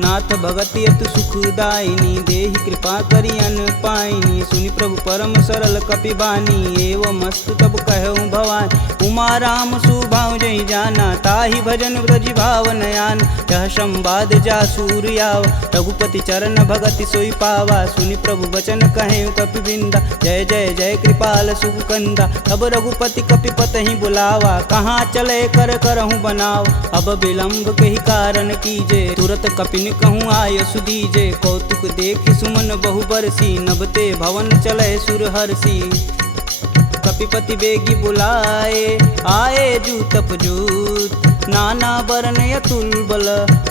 नाथ भगति अतु सुखदायिनी देहि कृपा करि अन पाइनी। सुनि प्रभु परम सरल कपि बानी एवं मस्तु तब कहऊँ भवानी। उमा राम सुभाव जहि जाना ताहि भजन ब्रज भाव नयान। यह संवाद जा सूर्याव रघुपति चरण भगति सोई पावा। सुनि प्रभु बचन कहें कपि बिंदा जय जय जय कृपाल सुख कंदा। अब रघुपति कपि पतहि बुलावा कहाँ चले कर करहूँ बनाव। अब विलंब के ही कारण कीजे तुरत कपिन कहूँ आय सुदीजे। कौतुक देख सुमन बहु बरसी नभते भवन चले सुर हर्षि। कपिपति बेगी बुलाए आए जूतप जूत। नाना वर्ण अतुल बल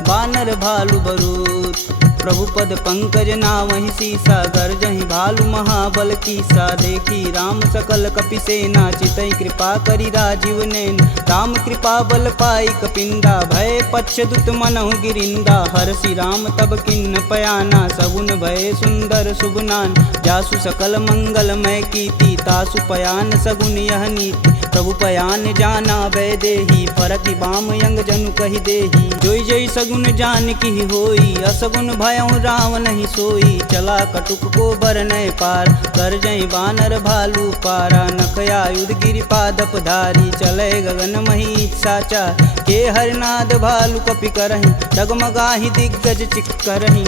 बानर भालु बरूत। प्रभु पद पंकज नावहि सीसा गर्जहि भालु महाबल कीसा। देखी राम सकल कपि सेना चितई कृपा करि राजीव नैन। राम कृपा बल पाई कपिंदा भय पश्चदुत मनहु गिरिंदा। हरसि राम तब किन्न पयाना सगुन भय सुंदर शुभनान। जासु सकल मंगलमय कीर्ति तासु पयान सगुन यह नीति। प्रभु पयान जाना भय देही फरकि बाम यंग जनु कहि देही। जोई जोई सगुन जान की होई असगुन भयउ राम नहीं सोई। चला कटुक को बरनय पार कर जई बानर भालू पारा। नखया युध गिरि पादप धारी चले गगन मही साचा। के हरनाद भालू कपि करहि डगमगाहि दिग्गज चिक करहि।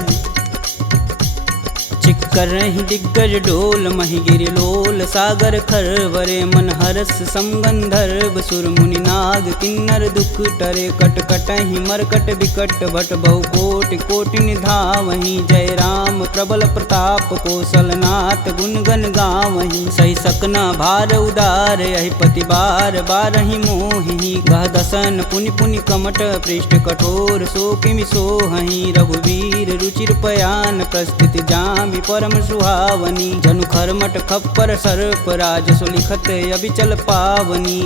चिक कर रही दिग्गज डोल महिगिरि लोल सागर खरवरे मन हरस समगंधर्व सुर मुनि नाग किन्नर दुख टरे कट कटहि मरकट विकट भट बहु कोटि कोटि निधावहि जय राम प्रबल प्रताप कौशलनाथ गुण गण गावहि सही सकना भार उदार यही पति बार बारहि मोहि गह दसन पुनि पुनि कमट पृष्ठ कठोर सो किमि सोहहि रघुवीर रुचिर पयान प्रस्थिति जामि परम सुहावनी जनु खरमट खप्पर सर्प राजसु लिखत अबिचल पावनी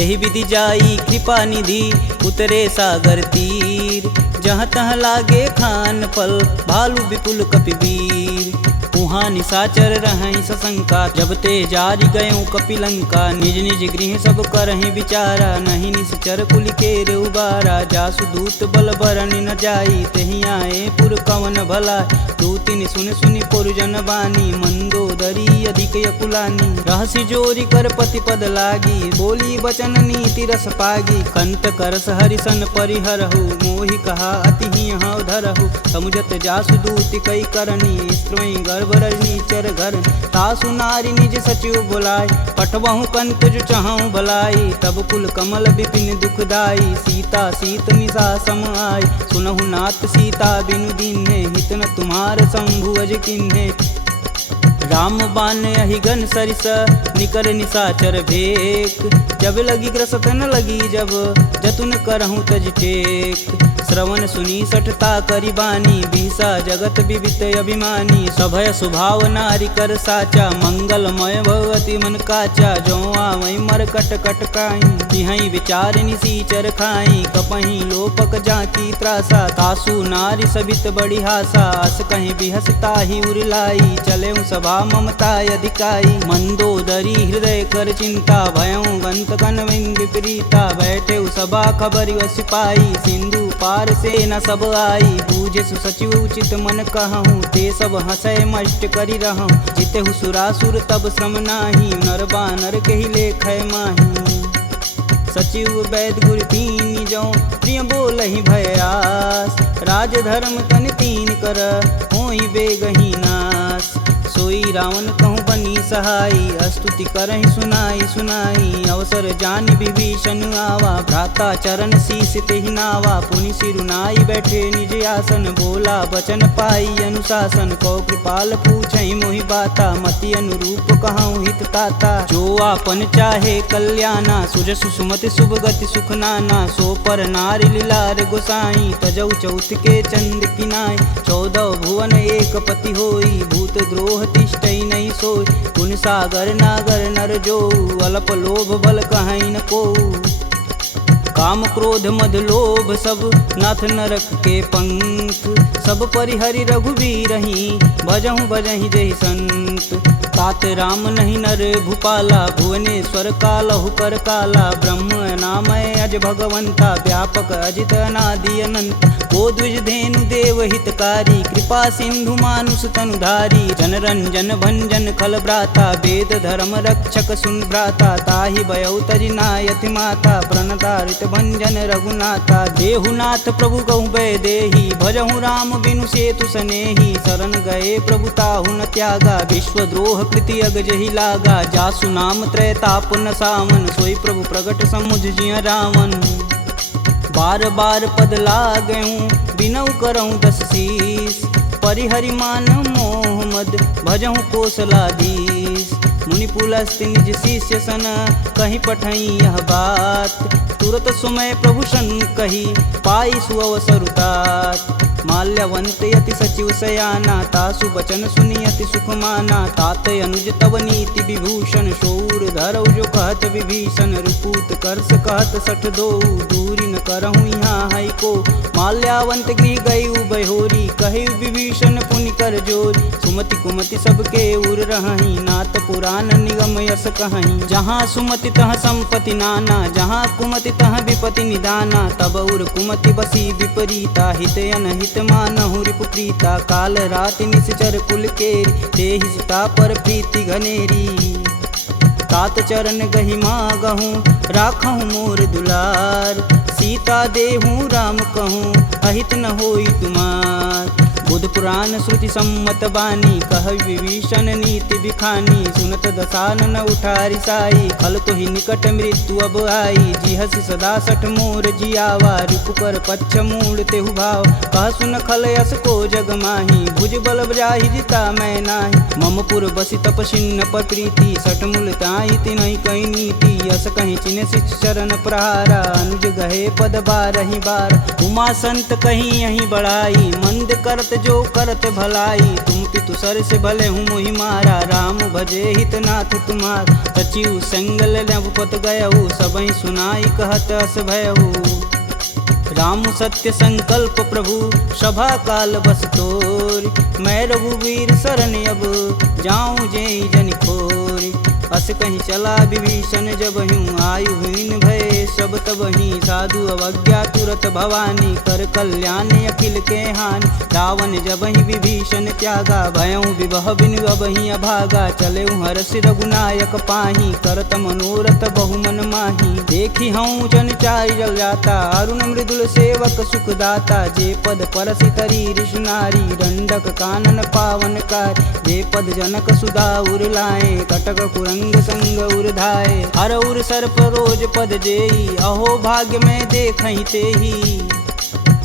एहि विधि जाई कृपा निधि उतरे सागर तीर जहाँ तहाँ लागे खान फल भालू विपुल कपिवीर उहाँ निशाचर रहहि सशंका जब ते जारि गयों कपिलंका निज निज गृह सब करहि विचारा नहीं निश्चर कुलिकेर उबारा जासु दूत बल बरनि न जाई तेहि आए पुर कवन भला दूतिन सुन सुनि पुरजन बानी मंदोदरी अधिक यकुलानी रहसि जोरी कर पति पद लागी बोली बचन नीति रस पागी कंत करस हरिसन परिहरहु मोहि कहा अति ही हव धरहु समुझत जासु दूति कई करनी स्त्रवई गर्भ रजनी चर घर तासु नारी निज सचिव बुलाय पठवहु कंत जो चाहूं भलाई तब कुल कमल विपिन दुखदाई सीता सीत निशा सम आय सुनहु नाथ सीता बिनु दीन्हे हित न तुम्हार शंभु अज किन्हे राम बान अहिगन सरिस निकर निशाचर भेक जब लगी ग्रसत न लगी जब जतुन करहूँ तज टेक श्रवण सुनी सठता करी बानी बिहसा जगत विवित अभिमानी सभय स्वभाव नारी कर साचा मंगलमय भगवती मन काचा जो आवई मर कट कट काई तिहई विचार निसीचर खाई कपही लोपक जाकी त्रासा तासु नारी सबित बड़ी हासा अस कहीं बिहसता ही उरलाई चले सभा ममता अधिकाई मंदोदरी हृदय कर चिंता भयं गंत कनविंद विपरीता बैठे सभा खबर सिपाही सिंधु पार से न सब आई बूझे सचिव उचित मन कहूँ ते सब हंसय मष्ट करी रहूँ जिते सुरासुर तब श्रम नाही नर बानर के ही लेख माही सचिव वैद गुर तीन जो प्रिय बोल ही भयास राज धर्म तन तीन कर होई बेगही नास सोई रावण कहूँ बनी सहाई स्तुति करहि सुनाई सुनाई अवसर जान विभीषण आवा भ्राता चरण शीस तेहि नावा पुनि सिरुनाई बैठे निज आसन बोला बचन पाई अनुशासन कौ कृपाल पूछहि मोहि बाता मति अनुरूप कहूँ हित ताता जो आपन चाहे कल्याणा सुजसु सुमति शुभ गति सुख नाना सो पर नारी लीलार गोसाई तजौ चौथ के चंद किनाय 14 भुवन एक पति होई भूत द्रोह तिष्ठई नहीं सोई गुण सागर नागर नर जो अल्प लोभ बल कहीं न को काम क्रोध मद लोभ सब नाथ नरक के पंख सब परिहरि रघुवीरहि भजहु भजहि जहि संत तात राम नहीं नर भूपाला भुवनेश्वर कालहु कर काला ब्रह्म नामय अज भगवंता व्यापक अजित अनादि अनंत को द्विज धेनु देव हितकारी कृपा सिंधु मानुष तनुधारी जन रंजन भंजन खल भ्राता वेद धर्म रक्षक सुन भ्राता ताहि भयउ तजि नायति माता प्रणतारित भंजन रघुनाथा देहुनाथ प्रभु कहु भय देहि भजहु राम बिनु सेतु सनेहि शरण गए प्रभु ताहु न त्यागा विश्वद्रोह कृति अगजहि लागा जासु नाम त्रैताप न सावन सोई प्रभु प्रगट समुझ जिय रावण बार बार पद लागऊं बिनऊ करऊं 10 शीस परिहरि मान मोह मद भजहु कौशलाधीश मुनि पुलस्त निज शिष्य सन कहीं पठई यह बात तुरत सुमय प्रभु सन कही पाई सुअवसरुतात माल्यवंत यति सचिव सयाना तासु बचन सुनियति सुख माना तात अनुज तव नीति विभूषण शौर धरौ जो कहत विभीषण रुपूत करस कहत सठ दो दूरी न करहूँ यहाँ है को माल्यावंत गृह गई बहोरी कहे विभीषण पुनि कर जोरी सुमति कुमति सबके उर रही नाथ पुराण निगम यस कहीं जहाँ सुमति तह संपत्ति नाना जहाँ कुमति तह विपति निदाना तब उर कुमति बसी विपरीता हित अनहित मानहु रिपुप्रीता काल राति निश्चर कुल केरी देहि सीता पर प्रीति घनेरी तात चरण गहि मागहूँ राखहूँ मोर दुलार सीता देहूँ राम कहूँ अहित न होई तुमार बुध पुराण श्रुति सम्मत बानी, कह विभीषण नीति बिखानी। सुनत दसानन उठारी साई, खल तो ही निकट मृत्यु अब आई। जिहसि सदा सठ मोर जियावा, रिपुकर पच्छ मूड तेहु भाव। कह सुन खल यस को जग माही, भुज बल जाहि जिता मैं नाही। मम पुर बसि तपसिन्न पर प्रीति, सठ मूल ताहि तिनहि कही नीति। यस कहीं चिन्ह शिष चरण प्रहारा, अनुज गहे पद बारहि बार। उमा संत कहीं यहीं बढ़ाई, मंद करत जो करत भलाई। तुम पितु सर से भले हूँ मोहि मारा, राम भजे हित नाथ तुम्हार। सचिव संगल नवपत गयहु, सबहि सुनाई कहत अस भयहु। राम सत्य संकल्प प्रभु, सभा काल बस तोरि। मैं रघुवीर शरण अब, जाऊं जेहि जन खोरि। अस कहीं चला विभीषण जब हूँ, आयुहीन भय सब तब ही। साधु अवज्ञा तुरत भवानी, कर कल्याण अखिल के हानि। रावण जब ही विभीषण त्यागा, भयऊँ विवह बिनु अब ही अभागा। चले हरष रघुनायक पाही, करत मनोरथ बहुमन माही। देखी हूँ जन चारि जल जाता, अरुण मृदुल सेवक सुखदाता। जे पद परसि तरी ऋषि नारी, दंडक कानन पावन कार। जे पद जनक सुधा उर लाए, कटक कुरंग संग उर धाये। हर उर सर्प रोज पद जेई, अहो भाग्य में देखहि तेहि।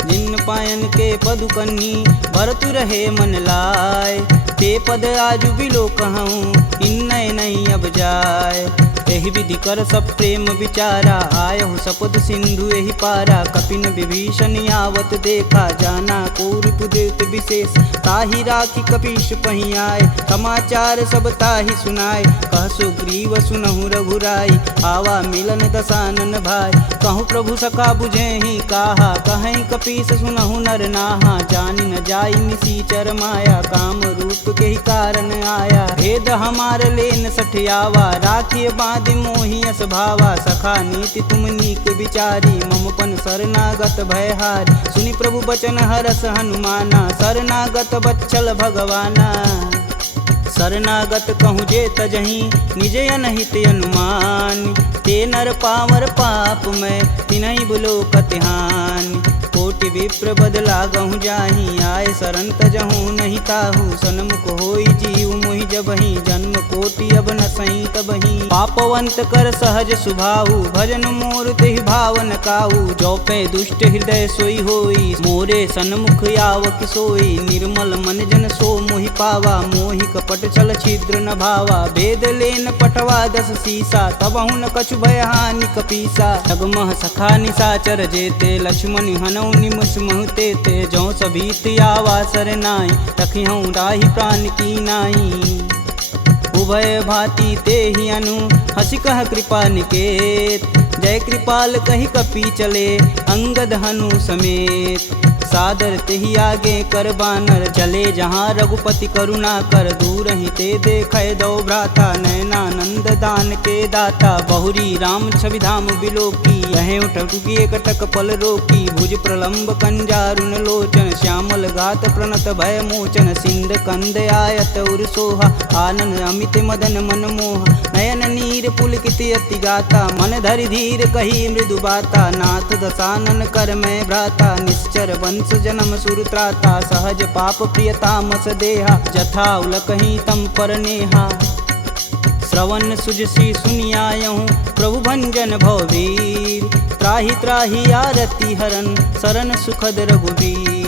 जिन पायन के पदु कन्ही, भरतु रहे मन लाय। ते पद आजु बिलो कहूँ, इन्नय नहीं अब जाय। एहि विधि कर सब प्रेम विचारा, आयहु सपद सिंधु एहि पारा। कपिन विभीषण आवत देखा, जाना कौरव देत विशेष। ताहि राखी कपीश पही आए, समाचार सब ताहि सुनाए। कह सुग्रीव सुनहु रघुराई, आवा मिलन दसानन भाई। कहूँ प्रभु सखा बुझेहि काहा, कहीं कपीस सुनहु नर नाहा। जानि न जाई निसीचर माया, काम रूप के ही कारण आया। भेद हमार लेन सठियावा, राखिय बांधि मोहि यस भावा। सखा नीति तुम नीक विचारी, ममपन शरणागत भयहार। सुनि प्रभु बचन हरस हनुमाना, शरणागत बच्चल भगवाना। शरणागत कहूँ जे तजहि, निज अनहित अनुमान। ते नर पावर पाप में, तिन्हि बुलोकत हानि। कोटि विप्र बदला गहूँ जाहि, आय शरण तजहूँ नहीं ताहू। सन्मुख होई जीव मोहि जबहि, जन्म कोटि अब न सही तबहि। पापवंत कर सहज सुभाहु, भजन मोर तेहि भावन काहू। जो पे दुष्ट हृदय सोई होई, मोरे सन्मुख आव किसोई। निर्मल मन जन सो मोहि पावा, मोहि कपट छल छिद्र न भावा। भेद लेन पटवा दस सीसा, तबहु न कछु भय हानि कपीसा। जगमह सखा निशाचर जेते, लक्ष्मण हनौ निमिष महते ते। जौ सभीत आवा सरनाई, तखिहूँ राहि प्राण की नाई। उभय भांति ते ही अनु, हंसी कह कृपा निकेत। जय कृपाल कही कपी चले, अंगद हनु समेत। सादर तेहि आगे कर बानर, चले जहाँ रघुपति करुणा कर। दूर ही ते देखे दो भ्राता, नयनानंद दान के दाता। बहुरी राम छवि धाम बिलोकी, यह उठुकी कटक पल रोकी। भुज प्रलंब कंजारुन लोचन, श्यामल गात प्रणत भय मोचन। सिंध कंद आयत उर सोहा, आनन अमित मदन मन मोह। नयन नीर पुलकित अति गाता, मन धरि धीर कही मृदु बाता। नाथ दसानन कर मैं भ्राता, निश्चर वंश जन्म सुर त्राता। सहज पाप प्रियतामस देहा, जथा उलकहि तम पर नेहा। श्रवण सुजसी सुनियायहूँ, प्रभु भंजन भववीर। त्राहि त्राहि आरती हरन, शरण सुखद रघुवीर।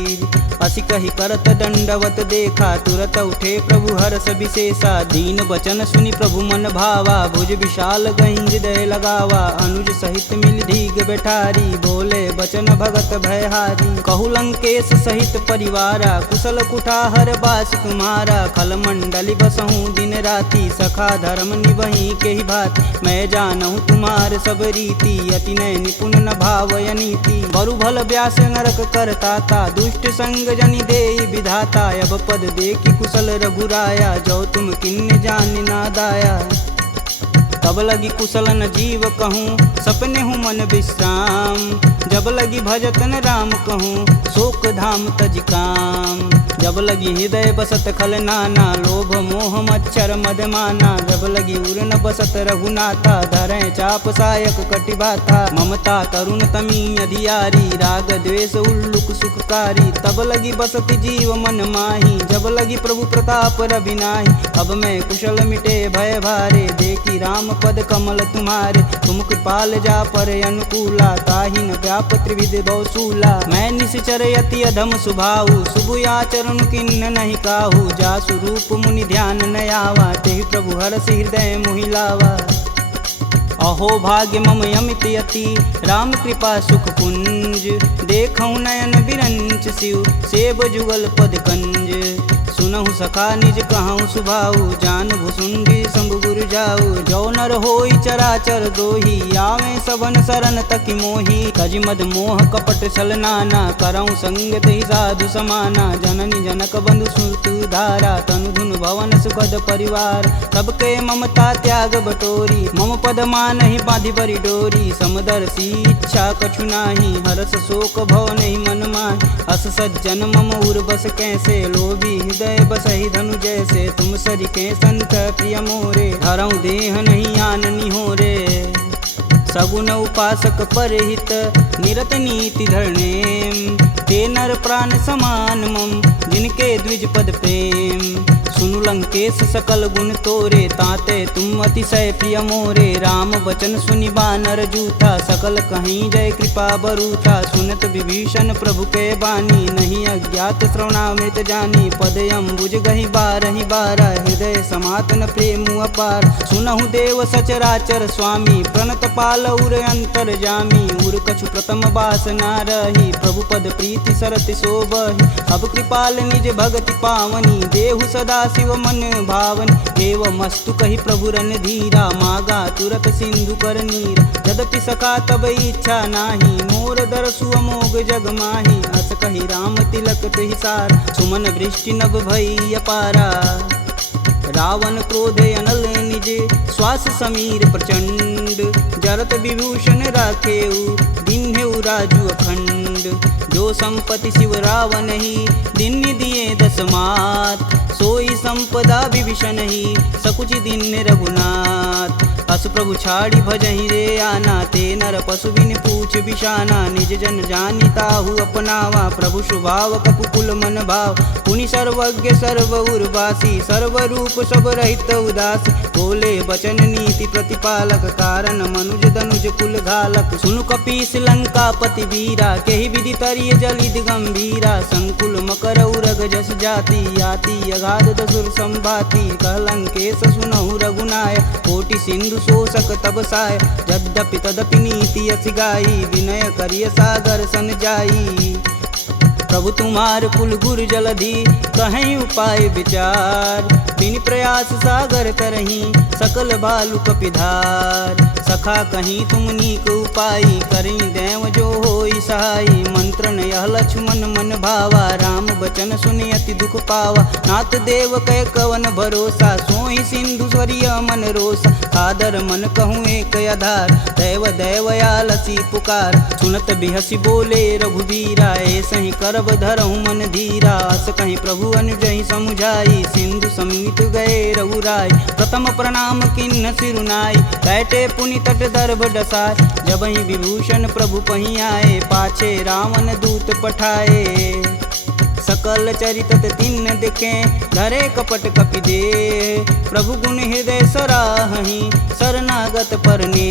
असी कही करत दंडवत देखा, तुरत उठे प्रभु हर्ष विशेषा। दीन वचन सुनि प्रभु मन भावा, भुज विशाल गहि हृदय लगावा। अनुज सहित मिल धीग बैठारी, बोले बचन भगत भयहारी। कहु लंकेश सहित परिवारा, कुशल कुठाहर बास तुम्हारा। खल मंडली बसहूँ दिन राति, सखा धर्म निबहि के ही भात। मैं जानहूँ तुम्हार सब रीति, अति नय निपुण न भावय नीति। बरु भल व्यास नरक करताता, दुष्ट संग जनि देई विधाता। अब पद देखि कुशल रघुराया, जो तुम किन्ने जान ना दाया। तब लगी कुशल न जीव कहूँ, सपने हूँ मन विश्राम। जब लगी भजतन राम कहूँ, शोक धाम तज काम। जब लगी हृदय बसत खल नाना, लोभ मोह मच्छर मदमाना। जब लगी उर न बसत रघुनाथा, धरें चाप सायक कटिबाथा। ममता तरुण तमी अधियारी, राग द्वेष उल्लुक सुखकारी। तब लगी बसत जीव मन माही, जब लगी प्रभु प्रताप रविनाही। अब मैं कुशल मिटे भय भारे, देखी राम पद कमल तुम्हारे। तुम कृपाल जा पर अनुकूला, ताहि न व्याप त्रिविध बहुसूला। मैं निश्चर यति अधम सुभाऊ, शुभ आचरण किन्न नहीं काहू। जासु रूप मुनि ध्यान न आवा, तेहि प्रभु हरषि हृदय मोहि लावा। अहो भाग्य मम यमित यति, राम कृपा सुख कुंज। देखऊँ नयन बिरंच शिव, सेब जुगल पद कंज। सुनहु सखा निज कहूँ सुभाऊ, जान भुसुंडी शंभु गुरु जाऊ। जो नर होई चराचर द्रोही, आवे सबन शरण तकि मोही। तज मद मोह कपट छल नाना, करऊँ संगत ही साधु समाना। जननी जनक बंधु सुत धारा, तनु धुन भवन सुखद परिवार। सबके ममता त्याग बटोरी, मम पद मानहि बांधि बरी डोरी। समदर्शी इच्छा कछु नाही, हरस शोक भव नहीं मन माहि। अस सज्जन मम उर बस कैसे, लोभी हृदय बसहि धनु जैसे। तुम सरिके संत प्रिय मोरे, धरऊँ देह नहीं आननी हो रे। सगुन उपासक परहित, निरत नीति धरनेम। ते नर प्राण समान मम, जिनके द्विज पद प्रेम। सुनु लंकेश सकल गुण तोरे, ताते तुम अतिशय प्रिय मोरे। राम बचन सुनि बानर जूथा, सकल कहीं जय कृपा बरूथा। सुनत विभीषण प्रभु के बानी, नहीं अज्ञात श्रवणामृत जानी। पद अम्बुज गहि बारहि बारा, हृदय समातन प्रेम अपार। सुनहु देव सचराचर स्वामी, प्रणत पाल उर अंतर जामी। उर कछु प्रथम बास ना रही, प्रभु पद प्रीति सरति शोभहि। अब कृपाल निज भगति पावनी, देहु सदा शिव मन भावनी। एवं मस्तु कही प्रभु रन धीरा, मागा तुरत सिंधु कर नीर। यद्यपि सखा तब इच्छा नाही, मोर दरसु अमोघ जग माही। अस कही राम तिलक तुहि सार, सुमन वृष्टि नभ भई अपारा। रावण क्रोधे अनल निज, श्वास समीर प्रचंड। जरत विभूषण राखेऊ, दिन्हेऊ राजु अखंड। जो संपत्ति शिव रावण ही, दिन दिए दस मात। सोई संपदा विभीषण ही, सकुच दिन रघुनाथ। अस प्रभु छाड़ी भजहि रे आना, ते नर पशु बिन पूछ बिशाना। निज जन जानि ताहु अपनावा, प्रभु स्वभाव कपुकुल मन भाव। पुनि सर्वज्ञ सर्व उर्वासी, सर्वरूप सब रहित उदासी। बोले बचन नीति प्रतिपालक, कारण मनुज धनुज कुल घालक। सुनु कपीस लंकापति वीरा, केहि विधि तरिय जलिद गंभीरा। संकुल मकर उरग जस जाति, याति अगाध दसुर संभाति। कह लंकेश सुनहु रघुनाय, कोटि सिंधु शोषक तब साय। यद्यपि तदपि नीति यस गाई, विनय करिय सागर सन जाई। प्रभु तुम्हार कुल गुर जलधि, कहीं उपाय विचार। बिन प्रयास सागर तरही, सकल बालु कपिधार। सखा कहीं तुम नीक उपाय, करी देव जो होई सहाई। मंत्र न यह लक्ष्मण मन भावा, राम बचन सुनि अति दुख पावा। नाथ देव कह कवन भरोसा, सोहि सिंधु स्वरिय मन रोसा। सादर मन कहूँ एक आधार, दैव दैवयालसी पुकार। सुनत बिहसी बोले रघुबीरा, ऐसे ही करब धरहु मन धीरा। अस कहीं प्रभु अनुजहि समुझाई, सिंधु समीत गए रघुराय। प्रथम प्रणाम किन्न सिरुनाई, बैठे पुनि तट दर्भ डसाय। जब ही विभूषण प्रभु पही आए, पाछे रावण दूत पठाए। सकल चरितत तिन्न दिखे, धरे कपट कपि दे। प्रभु गुण हृदय सराहहि, शरणागत परने।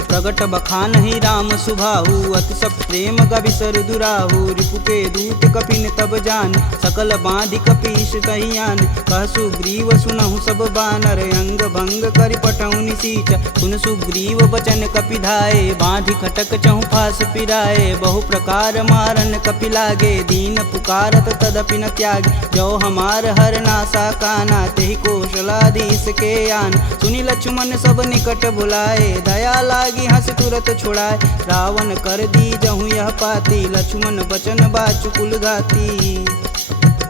प्रगट बखानहि राम सुभाहु, अति सब प्रेम गविसर दुराहु। रिपु के दूत कपिन तब जान, सकल बांधि कपीश तहियान। कह सुग्रीव सुनहु सब बानर, अंग भंग करि पठौनि निसीच। सुन सुग्रीव बचन कपि धाये, बांधि खटक चहु फास पिराए। बहु प्रकार मारन कपि लागे, दीन पुकारत तदपि न त्यागे। जो हमार हर नासा काना, तेहि कौशलाधीश के आन। सुनि लक्ष्मण सब निकट बुलाए, दया लागी हंस तुरत छुड़ाए। रावण कर दी जहु यह पाती, लक्ष्मण बचन बाचु कुल घाती।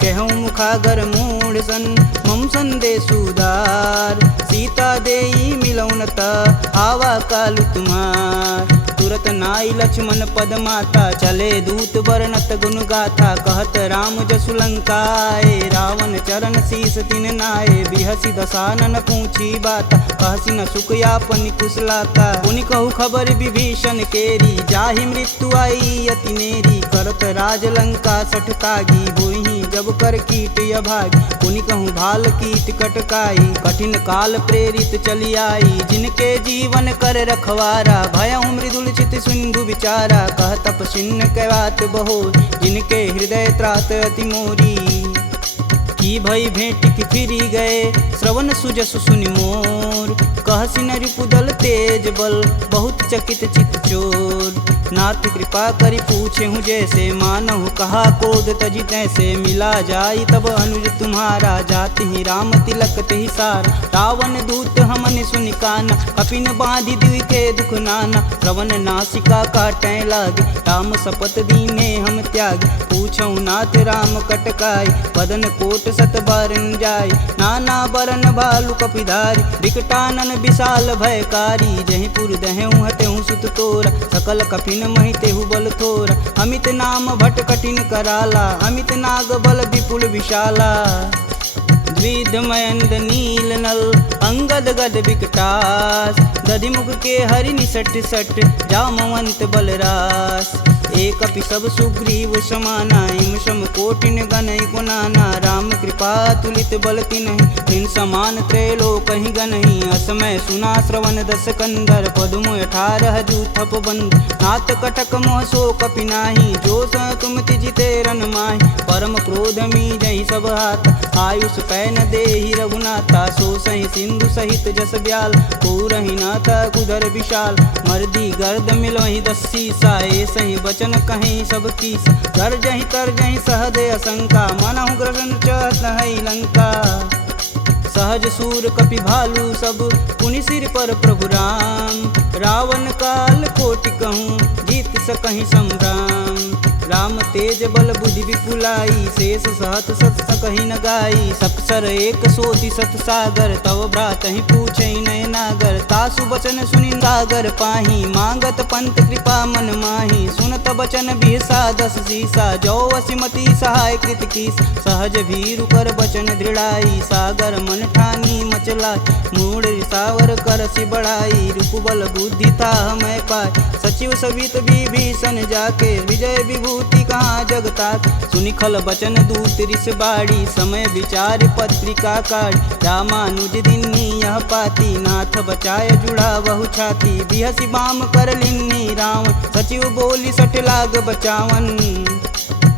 कहूँ मुखागर मूढ़ सन, मम संदेश उदार। सीता देई मिलौन त, आवा कालु तुम्हार। तुरत नाई लक्ष्मण पद माता, चले दूत बरनत गुण गाथा। कहत राम जसु लंकाए, रावण चरण शीस तिन नाये। बिहसी दसानन पूछी बात, कहसी न सुख यापन कुशलाता। पुनि कहु खबर विभीषण केरी, जाहि मृत्यु आई अति नेरी। करत राज लंका सठ तागी, होहि जब कर कीट अभागी। पुनि कहूँ भाल कीट कटकाई, कठिन काल प्रेरित चली आई। जिनके जीवन कर रखवारा, भयउ मृदुल चित सिंधु विचारा। कह तपसिन्न कै बात बहो, जिनके हृदय त्रात अति मोरी। की भई भेंट की फिरी गए, श्रवण सुजसु सुनि मोर। कहसी न रिपुदल तेज बल, बहुत चकित चित चोर। नाथ कृपा करि पूछे हूँ जैसे, मानहु कहा क्रोध तजि तैसे। मिला जाई तब अनुज तुम्हारा, जाति ही राम तिलक तेहि सार। रावण दूत हमन सुनि काना, कपिन बांधि दिवि के दुख नाना। श्रवण नासिका काटै लागे, राम शपथ दीने हम त्यागे। पूछौ नाथ राम कटकाई, बदन कोट सत बारन जाय। नाना बरन भालु कपिधारी, विकटानन विशाल भयकारी। जहीं पुर दहेउ हतेउ सुत तोरा, सकल कपिन महि तेहु बल थोरा। अमित नाम भट कठिन कराला, अमित नाग बल विपुल विशाला। द्विध मयंद नील नल, अंगद गद विकटास। दधिमुख के हरि निसट सट, जामवंत बलरास। एक अपि सब सुग्रीव समाना, इम सम कोटिन गनहि गुनाना। राम कृपा तुलित बल तिन्हि, तिन समान त्रैलोकहि गनहि। असमय सुना श्रवण दस कंदर, पदुम 18 जूथप बंद। नाथ कटक मोह सो कपि नाही, जो स तुम तिजिते रन माहि। परम क्रोध मीजहि सब हाथ, आयुष पै न देहि रघुनाथा। सो सहि सिंधु सहित जस ब्याल, पूरहि नाथा कुधर विशाल। मर्दी गर्द मिलहि 10 सीसा, सही बचन कहीं सब कीस। गर्जहि तरजहि सहदे असंका, मनहु ग्रसन चहत है लंका। सहज सूर कपि भालू सब, पुनि सिर पर प्रभु राम। रावण काल कोटि कहूँ, जीत सकहि संग्राम। राम तेज बल बुद्धि विपुलाई, शेष सहत सत सकहि न गाई। सकसर एक सोति सत सागर, तव भ्रातहि पूछै नय नागर। तासु बचन सुनि सागर पाही, मांगत पंत कृपा मन माही। सुनत बचन बिहसा 10 सीसा, जो वसिमति सहाय कृत कीस। सहज भीरु कर बचन दृढ़ाई, सागर मन ठानी मचला। मूढ़ रिसावर करसि बढ़ाई, रूप बल बुद्धि था मैं पाय। सचिव सवित विभीषण जाके, विजय विभूति कहाँ जगता। सुनि खल बचन दूत रिस बाड़ी, समय विचार पत्रिका काढ़। रामानुज दिन्नी यह पाती, नाथ बचाय जुड़ा बहु छाती। बिहसी बाम कर लिन्नी रावण, सचिव बोली सठ लाग बचावन।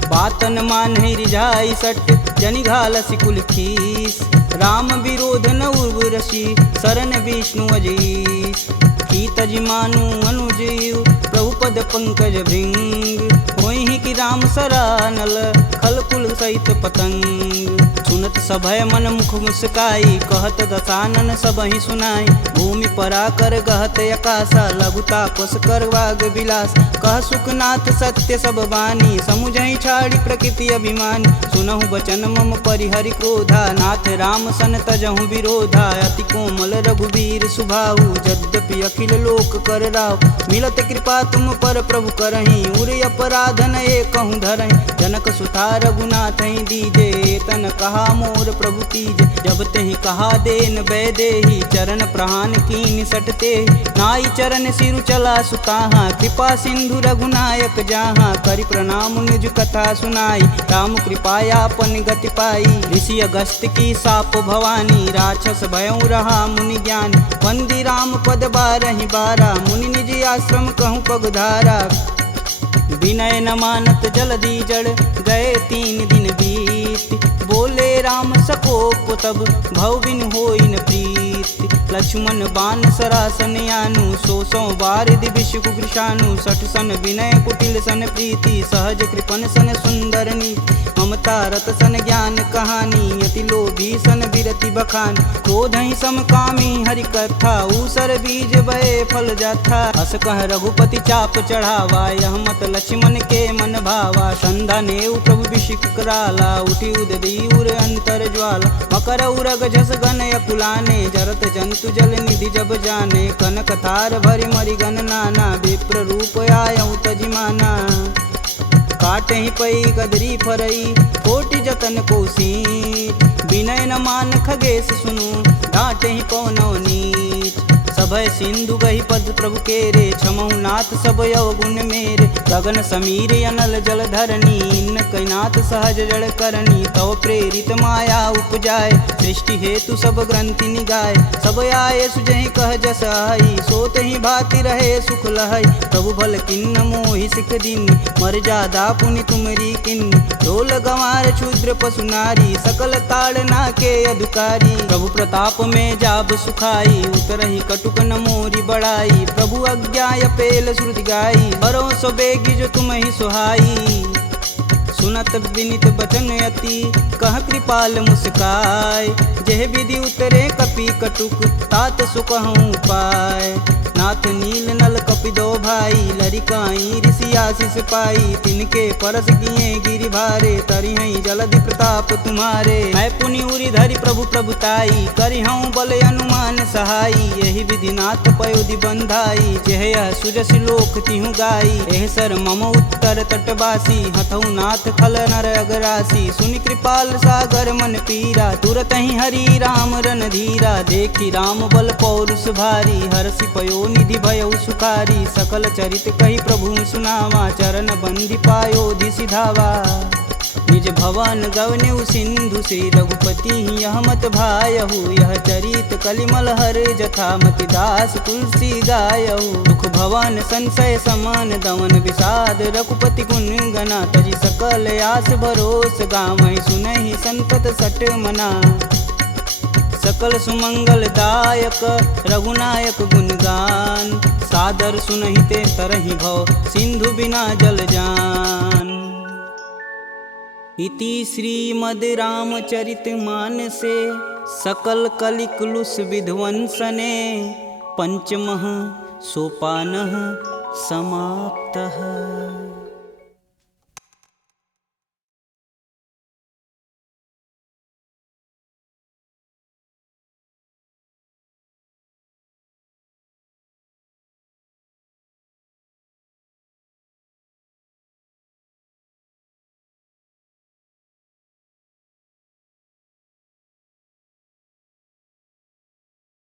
बातन मानहि रिझाई सट, जनि घालसि कुल खीस। राम विरोध न उर्वरसी, शरण विष्णु अजीस। की तजि मानु अनुजीव, प्रभु पद पंकज भृंग। होहि कि राम सरानल, खल कुल सहित पतंग। सुनत सभय मन मुख मुस्काई, कहत दसानन सबहि सुनाई। भूमि परा कर गहत आकाशा, लघुता पस कर वाग विलास। कह सुखनाथ सत्य सब बानी, समुझहि छाड़ी प्रकृति अभिमानी। सुनहु बचन मम परिहरि क्रोधा, नाथ राम सन तजहु विरोधा। अति कोमल रघुवीर सुभाऊ, यद्यपि अखिल लोक कर राव। मिलत कृपा तुम पर प्रभु करहि, उर अपराध न एकहु धरहि। जनक सुता रघुनाथ दीजे, तन कहा मोर प्रभु तीजे। जब तेहि कहा देन वैदेही, चरण प्रहान कीन सटते। नाई चरण सिरु चला सुताहा, कृपा सिंधु रघुनायक जहाँ। करि प्रणाम निज कथा सुनाई, राम कृपायापन गति पाई। ऋषि अगस्त की साप भवानी, राक्षस भयउ रहा मुनि ज्ञानी। वंदी राम पद 12 बारा, मुनि निज आश्रम कहूँ पगधारा। विनय न मानत जलधि जड़, गए 3 दिन बीत। बोले राम सकोप तब, भव बिन होई न प्रीत। लक्ष्मण बान सरासन यानु, 100 बार दिविश कुकृशानु। 60 सन विनय कुटिल सन प्रीति, सहज कृपन सन सुंदर नीति। ममता रत सन ज्ञान कहानी, अति लोभी सन विरति बखान। क्रोधहि समकामी हरि कथा, ऊसर बीज बए फल जाथा। अस कह रघुपति चाप चढ़ावा, यह मत लक्ष्मण के मन भावा। संधा नेउ प्रभु बिषिक कराला, उठी उददी उर अंतर ज्वाला। मकर उरग झस गन अकुलाने, जरत जंतु जल निधि जब जाने, कनक तार भरि मरिगन नाना, विप्र रूप आयऊ तजिमाना। काटे ही पई गदरी फरई, कोटि जतन कोसी, विनय न मान खगेश सुनु, डांटे ही पवनौ नीच। सभय सिंधु गही पद प्रभु केरे, छमहु नाथ सब अवगुण मेरे। गगन समीर अनल जल धरनी, इन कैनाथ सहज जड़ करनी। तव प्रेरित माया उपजाय, सृष्टि हेतु सब ग्रंथि निगाय। सब आये सुजहि कह जस आई, सोत ही भाति रहे सुख लहै। प्रभु भल किन्न मोहि सिख दीनी, मर्यादा पुनि तुमरी किन्नी। ढोल गंवार क्षुद्र पशु नारी, सकल ताड़ना के अधिकारी। प्रभु प्रताप में जाब सुखाई, उतरहि कटुक न मोरी बड़ाई। प्रभु अज्ञा पेल श्रुति गाई, बरो सो बेगी जो तुम ही सुहाई। सुनत विनित बचन अति, कह कृपाल मुस्काय। जेह विधि उतरे कपि कटुक, तात सुकहूँ पाय। नाथ नील नल कपि दो भाई, लरिकाई ऋषि आशीष पाई। तिनके परस किए गिरि भारे, तरिहै जलधि प्रताप तुम्हारे। मैं पुनि उरि धरि प्रभु प्रभुताई, करिहऊँ बल अनुमान सहाई। यही विधि नाथ पयोधि बंधाई, जेह यह सुजस लोक तिहु गाई। एह सर मम उत्तर तटवासी, हथऊ नाथ खल नर अगरासी। सुनि कृपाल सागर मन पीरा, तुरत ही हरि राम रन धीरा। देखी राम बल पौरुष भारी, हरषि पयो निधि भयउ सुखारी। सकल चरित कही प्रभु सुनावा, चरण बंदी पायोधि सिधावा। निज भवन गवनेउ सिंधु, श्री रघुपति यह मत भायहु। यह चरित कलिमल हर जथा, मति दास तुलसी गायहु। दुख भवन संशय समान, दमन विषाद रघुपति गुण गना। तजि सकल आस भरोस, गावहि सुनहि संतत सट मना। सकल सुमंगल दायक रघुनायक गुणगान, सादर सुनहि ते तरहि भव, सिंधु बिना जल जान। इति श्रीमद् रामचरित मानसे, सकल कलिकुलुष विध्वंसने। पंचमः सोपानः समाप्तः।